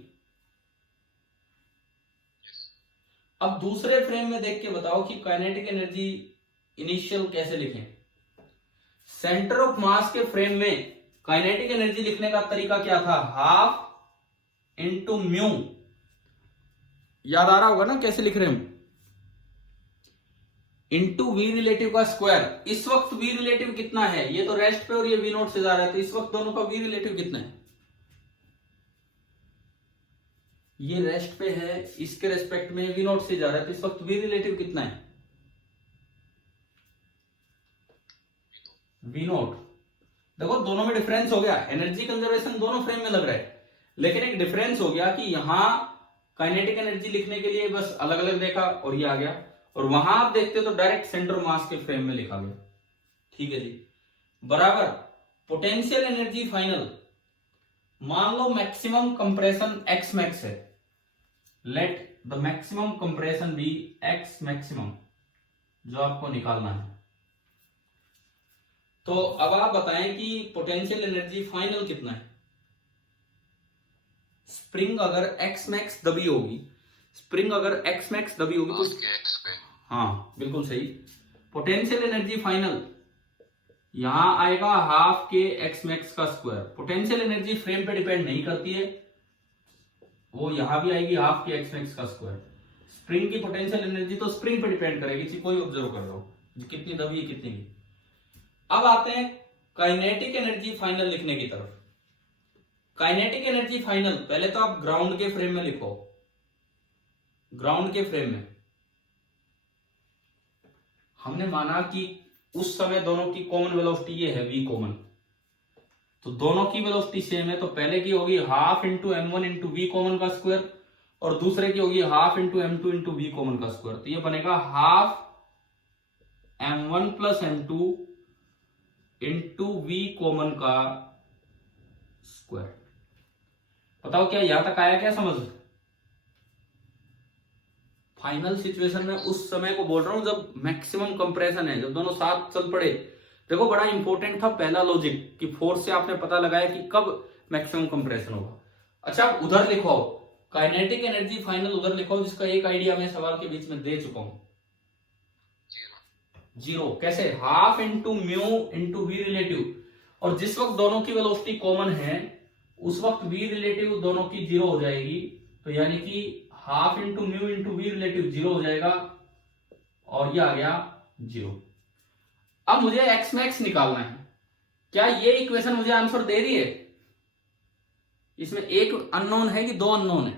अब दूसरे फ्रेम में देख के बताओ कि काइनेटिक एनर्जी इनिशियल कैसे लिखें। सेंटर ऑफ मास के फ्रेम में काइनेटिक एनर्जी लिखने का तरीका क्या था, हाफ इंटू म्यू। याद आ रहा होगा ना कैसे लिख रहे हैं हम, इंटू वी रिलेटिव का स्क्वायर। इस वक्त वी रिलेटिव कितना है, ये तो रेस्ट पे और ये वी नोट से जा रहा है, तो इस वक्त दोनों का वी रिलेटिव कितना है, ये रेस्ट पे है, इसके रेस्पेक्ट में वी नोट से जा रहा है, तो इस वक्त वी रिलेटिव कितना है, वी नोट। देखो दोनों में डिफरेंस हो गया, एनर्जी कंजर्वेशन दोनों फ्रेम में लग रहा है, लेकिन एक डिफरेंस हो गया कि यहां काइनेटिक एनर्जी लिखने के लिए बस अलग अलग देखा और ये आ गया, और वहां आप देखते हो तो डायरेक्ट सेंटर मास के फ्रेम में लिखा गया। ठीक है जी, बराबर पोटेंशियल एनर्जी फाइनल। मान लो मैक्सिमम कंप्रेशन एक्स मैक्स है, let the maximum compression be x maximum, जो आपको निकालना है। तो अब आप बताएं कि पोटेंशियल एनर्जी फाइनल कितना है। स्प्रिंग अगर एक्स मैक्स दबी होगी, स्प्रिंग अगर एक्स मैक्स दबी होगी तो हाँ बिल्कुल सही, पोटेंशियल एनर्जी फाइनल यहां आएगा हाफ के एक्स मैक्स का स्क्वायर। पोटेंशियल एनर्जी फ्रेम पे डिपेंड नहीं करती है, वो यहां भी आएगी हाफ के एक्स मैक्स का स्क्वायर। स्प्रिंग की पोटेंशियल एनर्जी तो स्प्रिंग पे डिपेंड करेगी, कोई ऑब्जर्व कर लो कितनी दबी है कितनी नहीं। अब आते हैं काइनेटिक एनर्जी फाइनल लिखने की तरफ। काइनेटिक एनर्जी फाइनल पहले तो आप ग्राउंड के फ्रेम में लिखो, ग्राउंड के फ्रेम में हमने माना कि उस समय दोनों की कॉमन वेलोसिटी ये है v कॉमन, तो दोनों की वेलोसिटी सेम है, तो पहले की होगी half into m1 into v common का स्क्वायर, और दूसरे की होगी half into m2 into v common का स्क्वायर, तो ये बनेगा half m1 plus m2 into v common का स्क्वायर। बताओ क्या यहां तक आया, क्या समझ। फाइनल सिचुएशन में उस समय को बोल रहा हूं जब मैक्सिमम कंप्रेशन है, जब दोनों साथ चल पड़े। देखो बड़ा इंपॉर्टेंट था पहला लॉजिक कि फोर्स से आपने पता लगाया कि कब मैक्सिमम कंप्रेशन होगा। अच्छा उधर लिखो काइनेटिक एनर्जी फाइनल, उधर लिखो जिसका एक आइडिया मैं सवाल के बीच में दे चुका हूं, जीरो। कैसे, half into mu into we relative, और जिस वक्त दोनों की वेलोसिटी कॉमन है उस वक्त वी रिलेटिव दोनों की जीरो हो जाएगी, तो यानी कि half into mu into we relative zero हो जाएगा, और ये आ गया जीरो। अब मुझे एक्स मैक्स निकालना है। क्या ये इक्वेशन मुझे आंसर दे रही है, इसमें एक अननोन है कि दो अननोन है,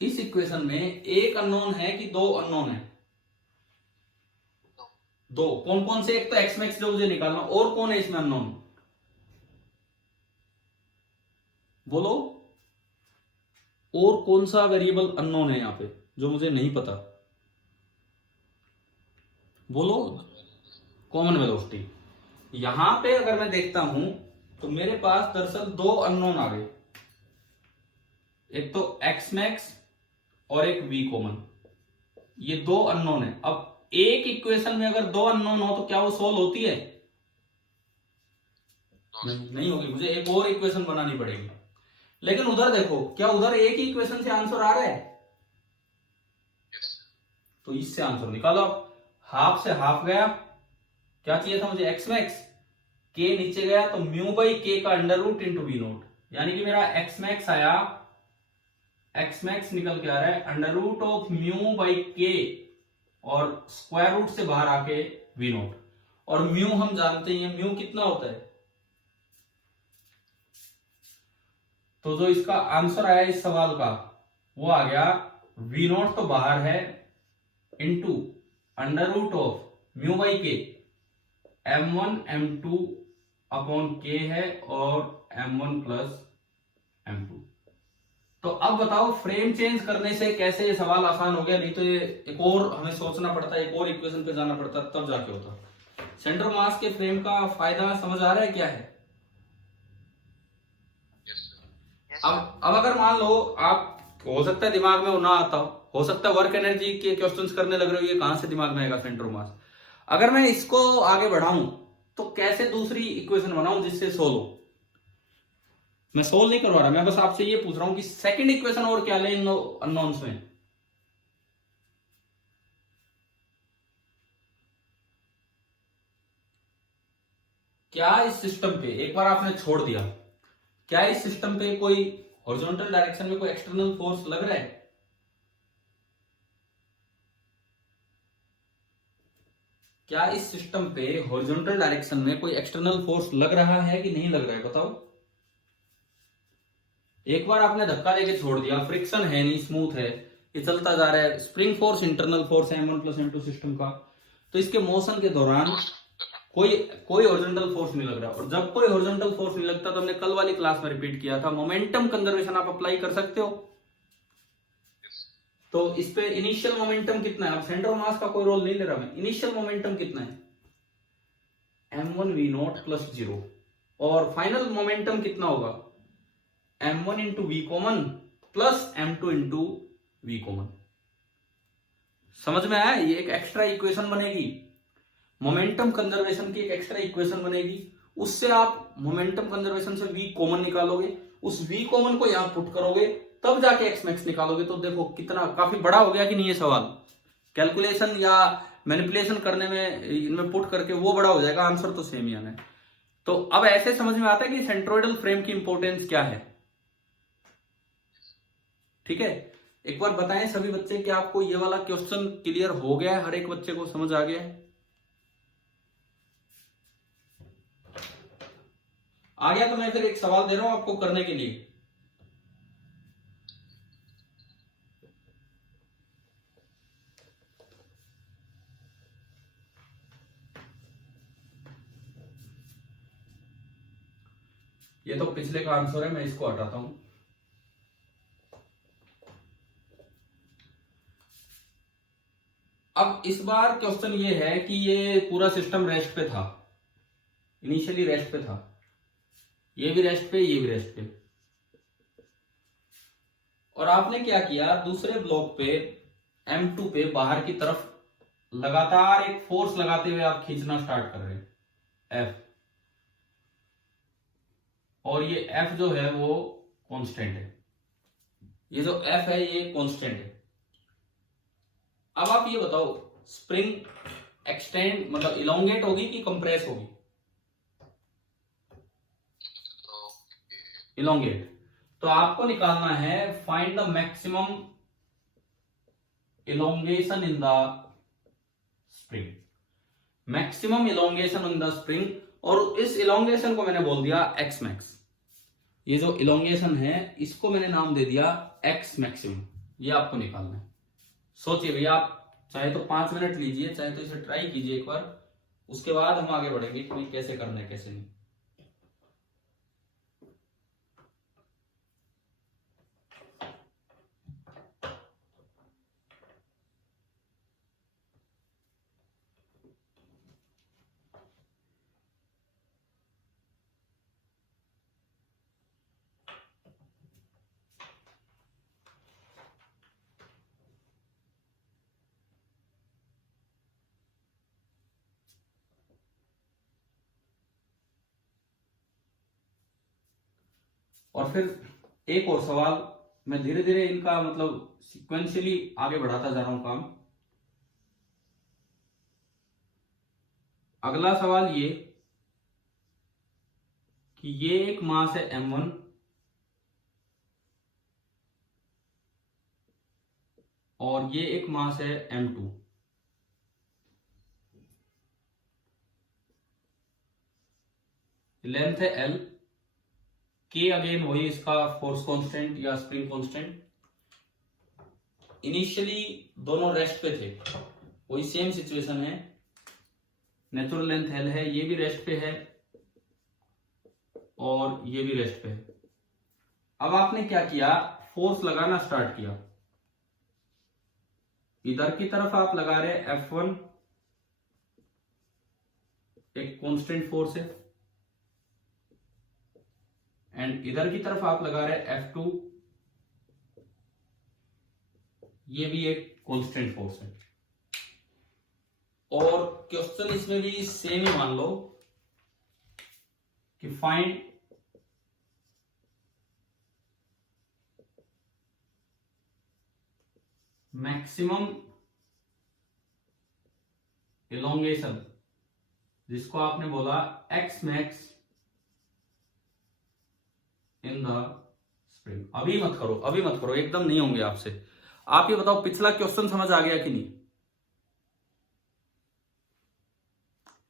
इस इक्वेशन में एक अननोन है कि दो अननोन है, दो। कौन कौन से, एक तो एक्स मैक्स जो मुझे निकालना, और कौन है इसमें अननोन, बोलो और कौन सा वेरिएबल अननोन है यहां पे जो मुझे नहीं पता, बोलो। Common velocity. यहां पे अगर मैं देखता हूं तो मेरे पास दरअसल दो अननोन आ गए, एक तो एक्स मैक्स और एक वी कॉमन, ये दो अननोन है। अब एक इक्वेशन में अगर दो अननोन हो तो क्या वो सोल्व होती है, नहीं होगी, मुझे एक और इक्वेशन बनानी पड़ेगी। लेकिन उधर देखो, क्या उधर एक ही इक्वेशन से आंसर आ रहा है, तो इससे आंसर निकालो। हाफ से हाफ गया, क्या चाहिए था मुझे, एक्स मैक्स, के नीचे गया तो म्यू बाई के का under root into v naught, यानी कि मेरा एक्स मैक्स आया, एक्स मैक्स निकल के आ रहा है under root of mu by K, और स्क्वायर रूट से बाहर आके वी नोट, और म्यू हम जानते हैं म्यू कितना होता है, तो जो इसका आंसर आया इस सवाल का वो आ गया वी नोट तो बाहर है into under root of mu by K, m1 m2 upon के है और m1 प्लस m2। तो अब बताओ फ्रेम चेंज करने से कैसे ये सवाल आसान हो गया, नहीं तो ये एक और हमें सोचना पड़ता, एक और इक्वेशन पे जाना पड़ता तब जाके होता। सेंटर मास के फ्रेम का फायदा समझ आ रहा है क्या है। अब अगर मान लो आप, हो सकता है दिमाग में वो ना आता हो सकता है वर्क एनर्जी के क्वेश्चंस करने लग रहे हो, ये कहां से दिमाग में आएगा सेंटर मास। अगर मैं इसको आगे बढ़ाऊं तो कैसे दूसरी इक्वेशन बनाऊं जिससे सोल्व हो। मैं सोल्व नहीं करवा रहा, मैं बस आपसे ये पूछ रहा हूं कि सेकंड इक्वेशन और क्या ले इन अननोन्स में। क्या इस सिस्टम पे एक बार आपने छोड़ दिया, क्या इस सिस्टम पे कोई हॉरिजॉन्टल डायरेक्शन में कोई एक्सटर्नल फोर्स लग रहा है? क्या इस सिस्टम पे हॉरिजॉन्टल डायरेक्शन में कोई एक्सटर्नल फोर्स लग रहा है कि नहीं लग रहा है, बताओ। एक बार आपने धक्का देके छोड़ दिया, फ्रिक्शन है नहीं, स्मूथ है, ये चलता जा रहा है, स्प्रिंग फोर्स इंटरनल फोर्स है M1 + M2 सिस्टम का, तो इसके मोशन के दौरान कोई कोई हॉरिजॉन्टल फोर्स नहीं लग रहा। और जब कोई हॉरिजॉन्टल फोर्स नहीं लगता, तो हमने कल वाली क्लास में रिपीट किया था, मोमेंटम कंजर्वेशन आप अप्लाई कर सकते हो। तो इस पे इनिशियल मोमेंटम कितना है, अब सेंटर ऑफ मास का कोई रोल नहीं ले रहा मैं, इनिशियल मोमेंटम कितना है m1v0 + 0, और फाइनल मोमेंटम कितना होगा m1 × v common plus m2 × v common. समझ में आया? ये एक एक्स्ट्रा इक्वेशन बनेगी, मोमेंटम कंजर्वेशन की एक एक्स्ट्रा इक्वेशन बनेगी, उससे आप मोमेंटम कंजर्वेशन से v कॉमन निकालोगे, उस v कॉमन को यहां पुट करोगे, तब जाके x मैक्स निकालोगे। तो देखो कितना काफी बड़ा हो गया कि नहीं ये सवाल, कैलकुलेशन या मैनिपुलेशन करने में इनमें पुट करके वो बड़ा हो जाएगा, आंसर तो सेम ही आना है। तो अब ऐसे समझ में आता है कि सेंट्रोइडल फ्रेम की इंपॉर्टेंस क्या है। ठीक है, एक बार बताएं सभी बच्चे कि आपको ये वाला क्वेश्चन क्लियर हो गया है, हर एक बच्चे को समझ आ गया है? आ गया तो मैं फिर एक सवाल दे रहा हूं आपको करने के लिए। ये तो पिछले का आंसर है, मैं इसको हटाता हूं। अब इस बार क्वेश्चन ये है कि ये पूरा सिस्टम रेस्ट पे था, इनिशियली रेस्ट पे था, ये भी रेस्ट पे, ये भी रेस्ट पे, और आपने क्या किया, दूसरे ब्लॉक पे M2 पे बाहर की तरफ लगातार एक फोर्स लगाते हुए आप खींचना स्टार्ट कर रहे हैं F, और ये F जो है वो कांस्टेंट है, ये जो F है ये कांस्टेंट है। अब आप ये बताओ, स्प्रिंग एक्सटेंड मतलब इलोंगेट होगी कि कंप्रेस होगी? इलोंगेट। तो आपको निकालना है find the maximum elongation in the spring, maximum elongation in the spring, और इस इलोंगेशन को मैंने बोल दिया x मैक्स। ये जो इलोंगेशन है इसको मैंने नाम दे दिया x मैक्सिमम, ये आपको निकालना है। सोचिए भैया, आप चाहे तो 5 मिनट लीजिए, चाहे तो इसे ट्राई कीजिए एक बार, उसके बाद हम आगे बढ़ेंगे कि कैसे करना है कैसे नहीं। और फिर एक और सवाल, मैं धीरे धीरे इनका मतलब सिक्वेंशियली आगे बढ़ाता जा रहा हूं काम। अगला सवाल ये कि ये एक मास है M1 और ये एक मास है M2, लेंथ है L, K अगेन वही इसका फोर्स कांस्टेंट या स्प्रिंग कांस्टेंट। इनिशियली दोनों रेस्ट पे थे, वही सेम सिचुएशन है, नेचुरल लेंथ L है, ये भी रेस्ट पे है और ये भी रेस्ट पे है। अब आपने क्या किया, फोर्स लगाना स्टार्ट किया, इधर की तरफ आप लगा रहे F1, एक कांस्टेंट फोर्स है, एंड इधर की तरफ आप लगा रहे F2, ये भी एक कांस्टेंट फोर्स है। और क्वेश्चन इसमें भी सेम ही मान लो कि फाइंड मैक्सिमम इलोंगेशन, जिसको आपने बोला x max in the spring. अभी मत करो, अभी मत करो, एकदम नहीं होंगे आपसे। आप ये बताओ पिछला क्वेश्चन समझ आ गया कि नहीं?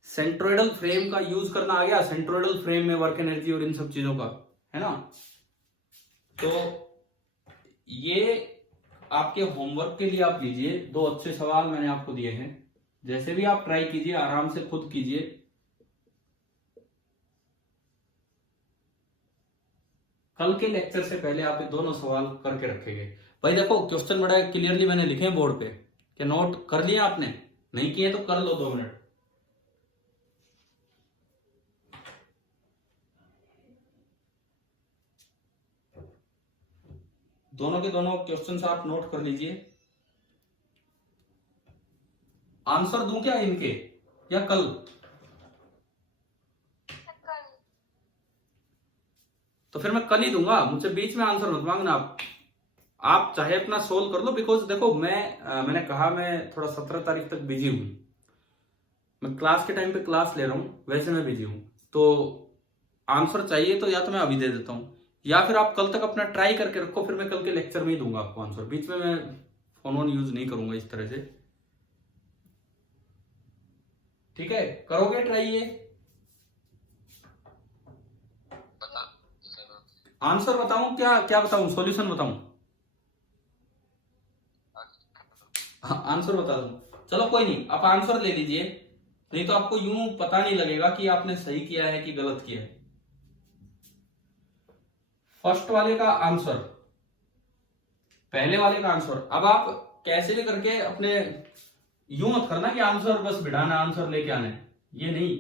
सेंट्रोइडल फ्रेम का यूज करना आ गया, सेंट्रोइडल फ्रेम में वर्क एनर्जी और इन सब चीजों का, है ना? तो ये आपके होमवर्क के लिए आप लीजिए, दो अच्छे सवाल मैंने आपको दिए हैं, जैसे भी आप ट्राई कीजिए, आराम से खुद कीजिए। कल के लेक्चर से पहले आप ये दोनों सवाल करके रखेंगे। भाई देखो क्वेश्चन बड़ा क्लियरली मैंने लिखे हैं बोर्ड पे, क्या नोट कर लिया आपने? नहीं किए तो कर लो 2 मिनट। दोनों के दोनों क्वेश्चन आप नोट कर लीजिए। आंसर दूं क्या इनके या कल? तो फिर मैं कल ही दूंगा, मुझसे बीच में आंसर मत मांगना आप चाहे अपना सोल्व कर लो। बिकॉज देखो मैंने कहा मैं थोड़ा 17 तारीख तक बिजी हूं, मैं क्लास के टाइम पे क्लास ले रहा हूं, वैसे मैं बिजी हूं। तो आंसर चाहिए तो या तो मैं अभी दे देता हूं, या फिर आप कल तक अपना ट्राई करके रखो, फिर मैं कल के लेक्चर में ही दूंगा आपको आंसर। बीच में मैं फोन ऑन यूज नहीं करूंगा इस तरह से, ठीक है? करोगे ट्राई ये? आंसर बताऊं क्या? क्या बताऊं? सॉल्यूशन बताऊं? हाँ, आंसर बता दूं? चलो कोई नहीं, आप आंसर ले लीजिए, नहीं तो आपको यूं पता नहीं लगेगा कि आपने सही किया है कि गलत किया है। फर्स्ट वाले का आंसर, पहले वाले का आंसर। अब आप कैसे भी करके अपने, यूं मत करना कि आंसर बस बिठाना, आंसर लेके आना है, ये नहीं,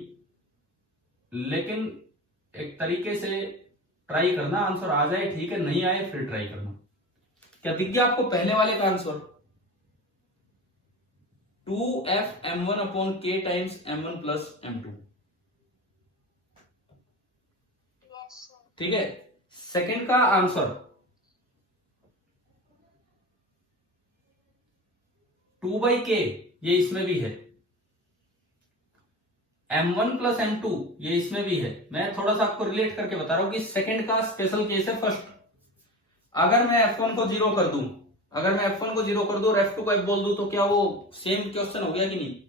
लेकिन एक तरीके से ट्राई करना, आंसर आ जाए ठीक है, नहीं आए फिर ट्राई करना। क्या दिख गया आपको पहले वाले का answer? 2f_m1/k times m1 plus m2, ठीक है? सेकंड का आंसर 2/k, ये इसमें भी है। m1 प्लस m2 ये इसमें भी है। मैं थोड़ा सा आपको रिलेट करके बता रहा हूं कि सेकंड का स्पेशल केस है फर्स्ट। अगर मैं f1 को 0 कर दूं, अगर मैं f1 को 0 कर दूं और f2 को f बोल दूं, तो क्या वो सेम क्वेश्चन हो गया कि नहीं?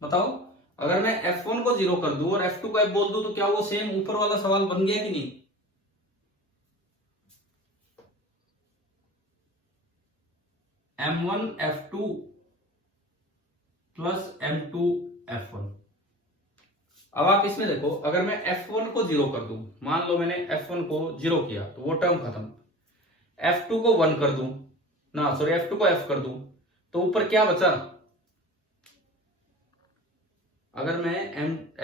बताओ, अगर मैं f1 को 0 कर दूं और f2 को f बोल दूं, तो क्या वो सेम ऊपर वाला सवाल बन गया कि नहीं? m1 f2 plus m2 f1। अब आप इसमें देखो, अगर मैं f1 को 0 कर दूं, मान लो मैंने f1 को 0 किया तो वो टर्म खत्म। f2 को 1 कर दूं ना, सॉरी f2 को f कर दूं, तो ऊपर क्या बचा? अगर मैं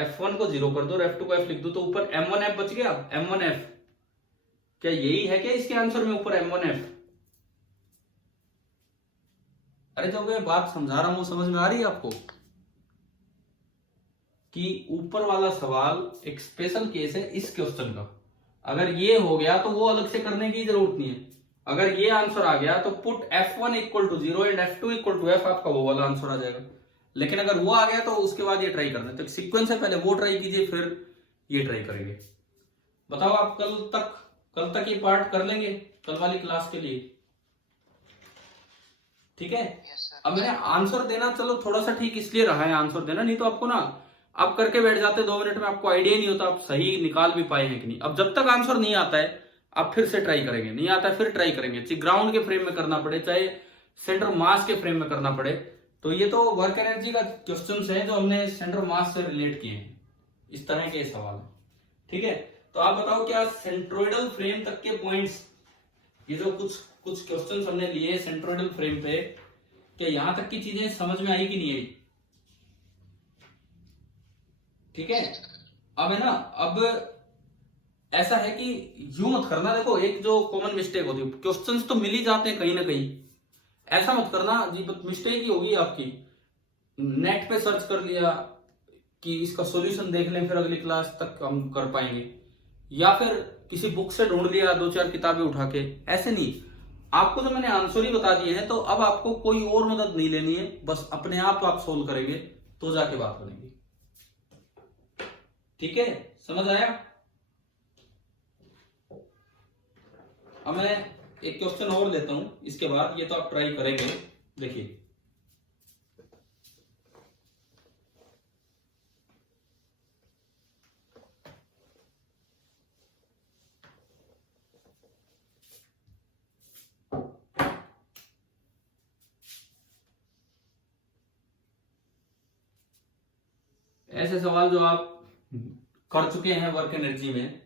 f1 को 0 कर दूं और f2 को f लिख दूं, तो ऊपर m1f बच गया। m1f क्या यही है क्या इसके आंसर में, ऊपर m1f? अरे जब मैं बात समझा रहा हूं समझ में आ रही है आपको कि ऊपर वाला सवाल एक स्पेशल केस है इस क्वेश्चन का। अगर ये हो गया तो वो अलग से करने की जरूरत नहीं है। अगर ये आंसर आ गया तो put f1 equal to 0 and f2 equal to f, आपका वो वाला आंसर आ जाएगा। लेकिन अगर वो आ गया तो उसके बाद ये ट्राई करना है। तो सीक्वेंस है, पहले वो ट्राई कीजिए फिर ये ट्राई करेंगे। बताओ आप कल तक ये पार्ट कर लेंगे कल वाली क्लास के लिए, ठीक है? अब मैंने आंसर देना चलो थोड़ा सा ठीक इसलिए रहा है आंसर देना, नहीं तो आपको ना आप करके बैठ जाते 2 मिनट में, आपको आइडिया नहीं होता आप सही निकाल भी पाए हैं कि नहीं। अब जब तक आंसर नहीं आता है आप फिर से ट्राई करेंगे, नहीं आता है फिर ट्राई करेंगे, चाहे ग्राउंड के फ्रेम में करना पड़े चाहे सेंटर मास के फ्रेम में करना पड़े। तो ये तो वर्क एनर्जी का क्वेश्चन है जो हमने सेंटर मास से रिलेट किए हैं, इस तरह के सवाल, ठीक है? तो आप बताओ क्या सेंट्रोइडल फ्रेम तक के पॉइंट्स, ये जो कुछ क्वेश्चंस हमने लिए सेंट्रोइडल फ्रेम पे, क्या यहां तक की चीजें समझ में आई कि नहीं आई? ठीक है? अब है ना, अब ऐसा है कि यूं मत करना। देखो एक जो कॉमन मिस्टेक होती है, क्वेश्चंस तो मिल ही जाते हैं कहीं ना कहीं, ऐसा मत करना जी मिस्टेक ही होगी आपकी, नेट पे सर्च कर लिया कि इसका सॉल्यूशन देख लें फिर अगली क्लास तक हम कर पाएंगे, या फिर किसी बुक से ढूंढ लिया 2-4 किताबें उठा के, ऐसे नहीं। आपको तो मैंने आंसर ही बता दिए हैं, तो अब आपको कोई और मदद नहीं लेनी है, बस अपने आप सोल्व करेंगे तो जाके बात बनेगी। ठीक है, समझ आया? अब मैं एक क्वेश्चन और लेता हूं इसके बाद, ये तो आप ट्राई करेंगे। देखिए, ऐसे सवाल जो आप कर चुके हैं वर्क एनर्जी में,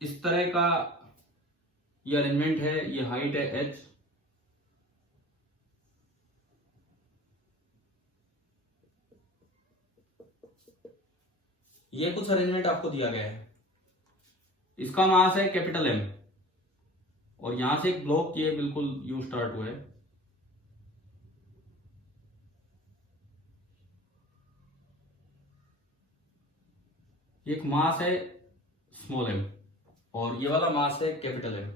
इस तरह का ये अरेंजमेंट है, ये हाइट है h, ये कुछ अरेंजमेंट आपको दिया गया है, इसका मास है कैपिटल M, और यहां से एक ब्लॉक ये बिल्कुल यू स्टार्ट हुआ है, एक मास है स्मॉल m, और ये वाला मास है कैपिटल M।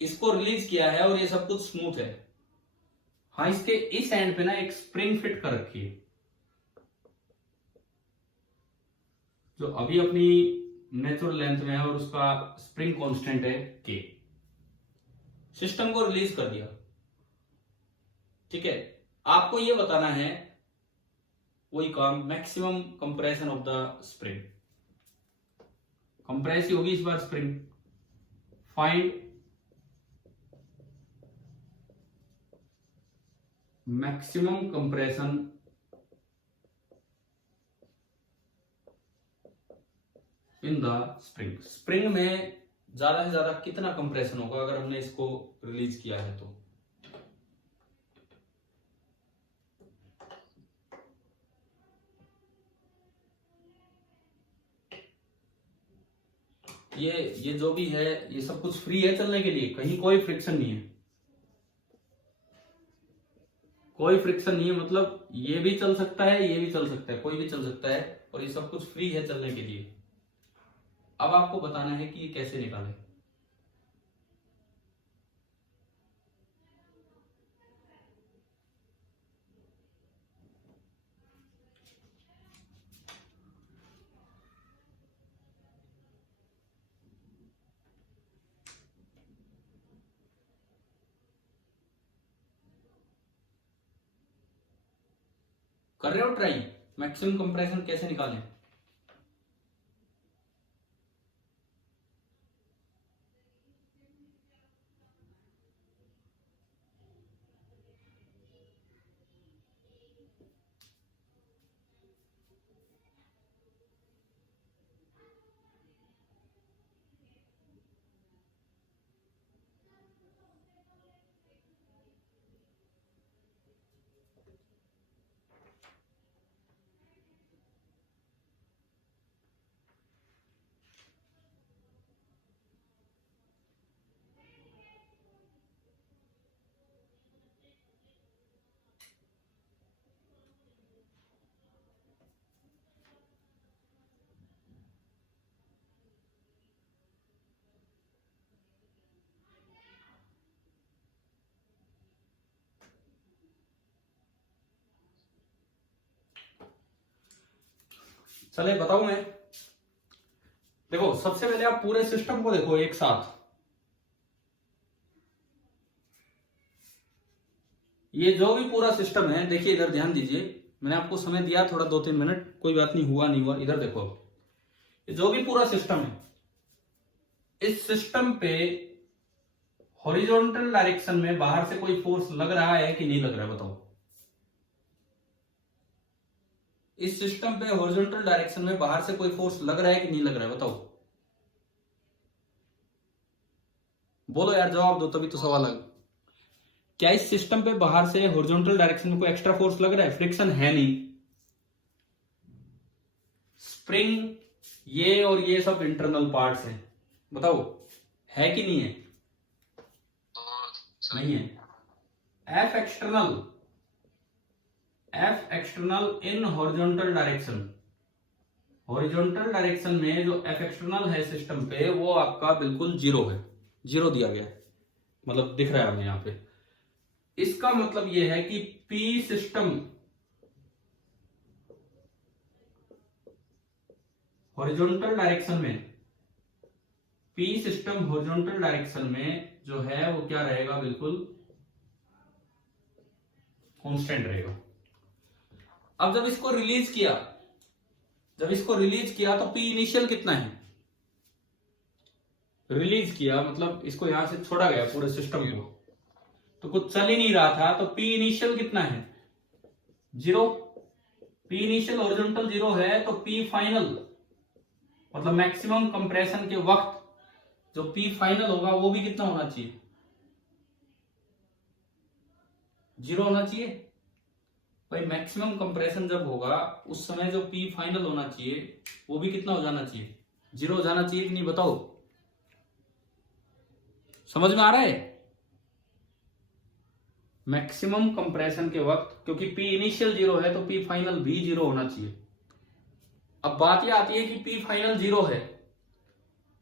इसको रिलीज किया है और ये सब कुछ स्मूथ है। हाँ, इसके इस एंड पे ना एक स्प्रिंग फिट कर रखी है, जो अभी अपनी नेचुरल लेंथ में है, और उसका स्प्रिंग कांस्टेंट है k। सिस्टम को रिलीज कर दिया। ठीक है, आपको ये बताना है वही काम, maximum compression of the spring. Compress होगी इस बार spring, find maximum compression in the spring. Spring में ज्यादा से ज्यादा कितना कंप्रेशन होगा अगर हमने इसको रिलीज किया है तो? ये जो भी है, ये सब कुछ फ्री है चलने के लिए, कहीं कोई फ्रिक्शन नहीं है, कोई फ्रिक्शन नहीं है, मतलब ये भी चल सकता है, ये भी चल सकता है, कोई भी चल सकता है, और ये सब कुछ फ्री है चलने के लिए। अब आपको बताना है कि ये कैसे निकालें। कर रहे हो ट्राई, मैक्सिमम कंप्रेशन कैसे निकालें? चले बताऊं मैं। देखो, सबसे पहले आप पूरे सिस्टम को देखो एक साथ। ये जो भी पूरा सिस्टम है, देखिए इधर ध्यान दीजिए, मैंने आपको समय दिया थोड़ा 2-3 मिनट, कोई बात नहीं, हुआ नहीं हुआ, इधर देखो। ये जो भी पूरा सिस्टम है, इस सिस्टम पे हॉरिजॉन्टल डायरेक्शन में बाहर से कोई फोर्स लग रहा है कि नहीं लग रहा है? बताओ। इस सिस्टम पे हॉरिजॉन्टल डायरेक्शन में बाहर से कोई फोर्स लग रहा है कि नहीं लग रहा है? बताओ, बोलो यार, जवाब दो तभी तो सवाल है। क्या इस सिस्टम पे बाहर से हॉरिजॉन्टल डायरेक्शन में कोई एक्स्ट्रा फोर्स लग रहा है? फ्रिक्शन है नहीं, स्प्रिंग ये और ये सब इंटरनल पार्ट्स हैं। बताओ, है कि नहीं है? नहीं है। F external in horizontal direction, horizontal direction में जो एफ एक्सटर्नल है सिस्टम पे वो आपका बिल्कुल जीरो है, जीरो दिया गया है, मतलब दिख रहा है हमें यहाँ पे। इसका मतलब ये है कि पी सिस्टम हॉरिजॉन्टल डायरेक्शन में, पी सिस्टम हॉरिजॉन्टल डायरेक्शन में जो है वो क्या रहेगा, बिल्कुल कांस्टेंट रहेगा। अब जब इसको रिलीज किया, तो पी इनिशियल कितना है, रिलीज किया मतलब इसको यहां से छोड़ा गया पूरे सिस्टम को, तो कुछ चल ही नहीं रहा था, तो पी इनिशियल कितना है, zero. P initial horizontal zero है, तो पी फाइनल मतलब मैक्सिमम कंप्रेशन के वक्त जो पी फाइनल होगा वो भी कितना होना चाहिए, जीरो होना चाहिए। भाई मैक्सिमम कंप्रेशन जब होगा उस समय जो पी फाइनल होना चाहिए वो भी कितना हो जाना चाहिए, जीरो हो जाना चाहिए कि नहीं, बताओ। समझ में आ रहा है? मैक्सिमम कंप्रेशन के वक्त क्योंकि पी इनिशियल जीरो है तो पी फाइनल भी जीरो होना चाहिए। अब बात यह आती है कि पी फाइनल जीरो है,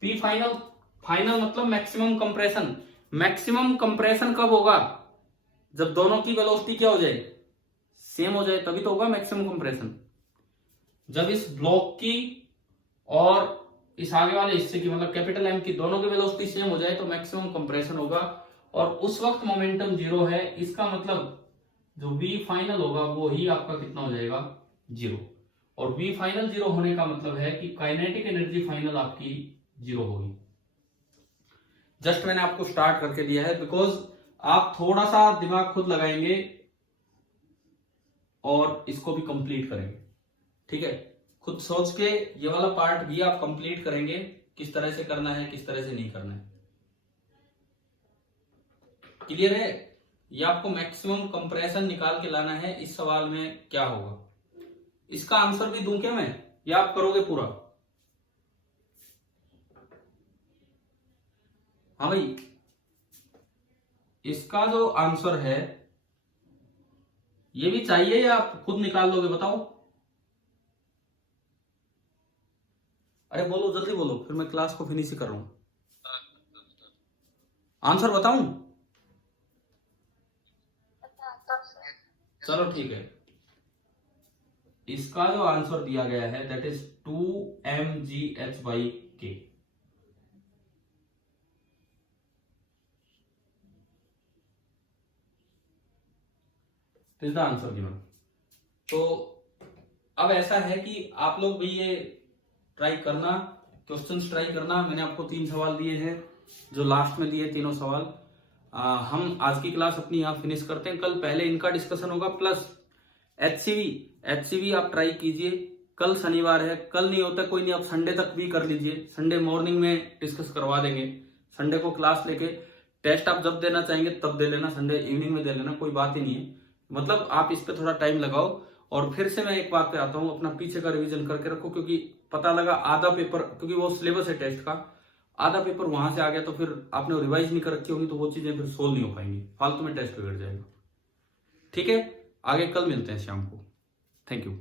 पी फाइनल मतलब मैक्सिमम कंप्रेशन। मैक्सिमम कंप्रेशन कब होगा, जब दोनों की वेलोसिटी क्या हो जाए, सेम हो जाए, तभी तो होगा मैक्सिमम कंप्रेशन। जब इस ब्लॉक की और इस आगे वाले हिस्से की मतलब कैपिटल एम की दोनों की वेलोसिटी सेम हो जाए तो मैक्सिमम कंप्रेशन होगा, और उस वक्त मोमेंटम जीरो है। इसका मतलब जो वी फाइनल होगा वो ही आपका कितना हो जाएगा, जीरो। और वी फाइनल जीरो होने का मतलब है कि काइनेटिक एनर्जी फाइनल आपकी जीरो होगी। जस्ट मैंने आपको स्टार्ट करके दिया है बिकॉज आप थोड़ा सा दिमाग खुद लगाएंगे और इसको भी कंप्लीट करेंगे, ठीक है। खुद सोच के ये वाला पार्ट भी आप कंप्लीट करेंगे, किस तरह से करना है किस तरह से नहीं करना है। क्लियर है? ये आपको मैक्सिमम कंप्रेशन निकाल के लाना है। इस सवाल में क्या होगा, इसका आंसर भी दूं क्या मैं, या आप करोगे पूरा? हाँ भाई, इसका जो आंसर है ये भी चाहिए या आप खुद निकाल लोगे, बताओ। अरे बोलो, जल्दी बोलो, फिर मैं क्लास को फिनिश ही कर रहा हूं। आंसर बताऊं? चलो ठीक है, इसका जो आंसर दिया गया है that is 2mgh/k। This the answer given. तो अब ऐसा है कि आप लोग भी ये ट्राई करना, क्वेश्चंस ट्राई करना। मैंने आपको 3 सवाल दिए हैं जो लास्ट में दिए, तीनों सवाल। हम आज की क्लास अपनी यहाँ फिनिश करते हैं। कल पहले इनका डिस्कशन होगा प्लस एचसीवी आप ट्राई कीजिए। कल शनिवार है, कल नहीं होता कोई नहीं, आप संडे तक भी कर लीजिए। संडे मॉर्निंग में डिस्कस करवा देंगे। संडे को क्लास लेके टेस्ट आप जब देना चाहेंगे तब दे लेना, संडे इवनिंग में दे लेना, कोई बात ही नहीं है। मतलब आप इस पे थोड़ा टाइम लगाओ। और फिर से मैं एक बात पे आता हूँ, अपना पीछे का रिवीजन करके रखो, क्योंकि पता लगा आधा पेपर, क्योंकि वो सिलेबस है टेस्ट का, आधा पेपर वहां से आ गया तो फिर आपने रिवाइज नहीं कर रखी होगी तो वो चीजें फिर सोल्व नहीं हो पाएंगी, फालतू में टेस्ट बिगड़ जाएगा। ठीक है, आगे कल मिलते हैं शाम को। Thank you.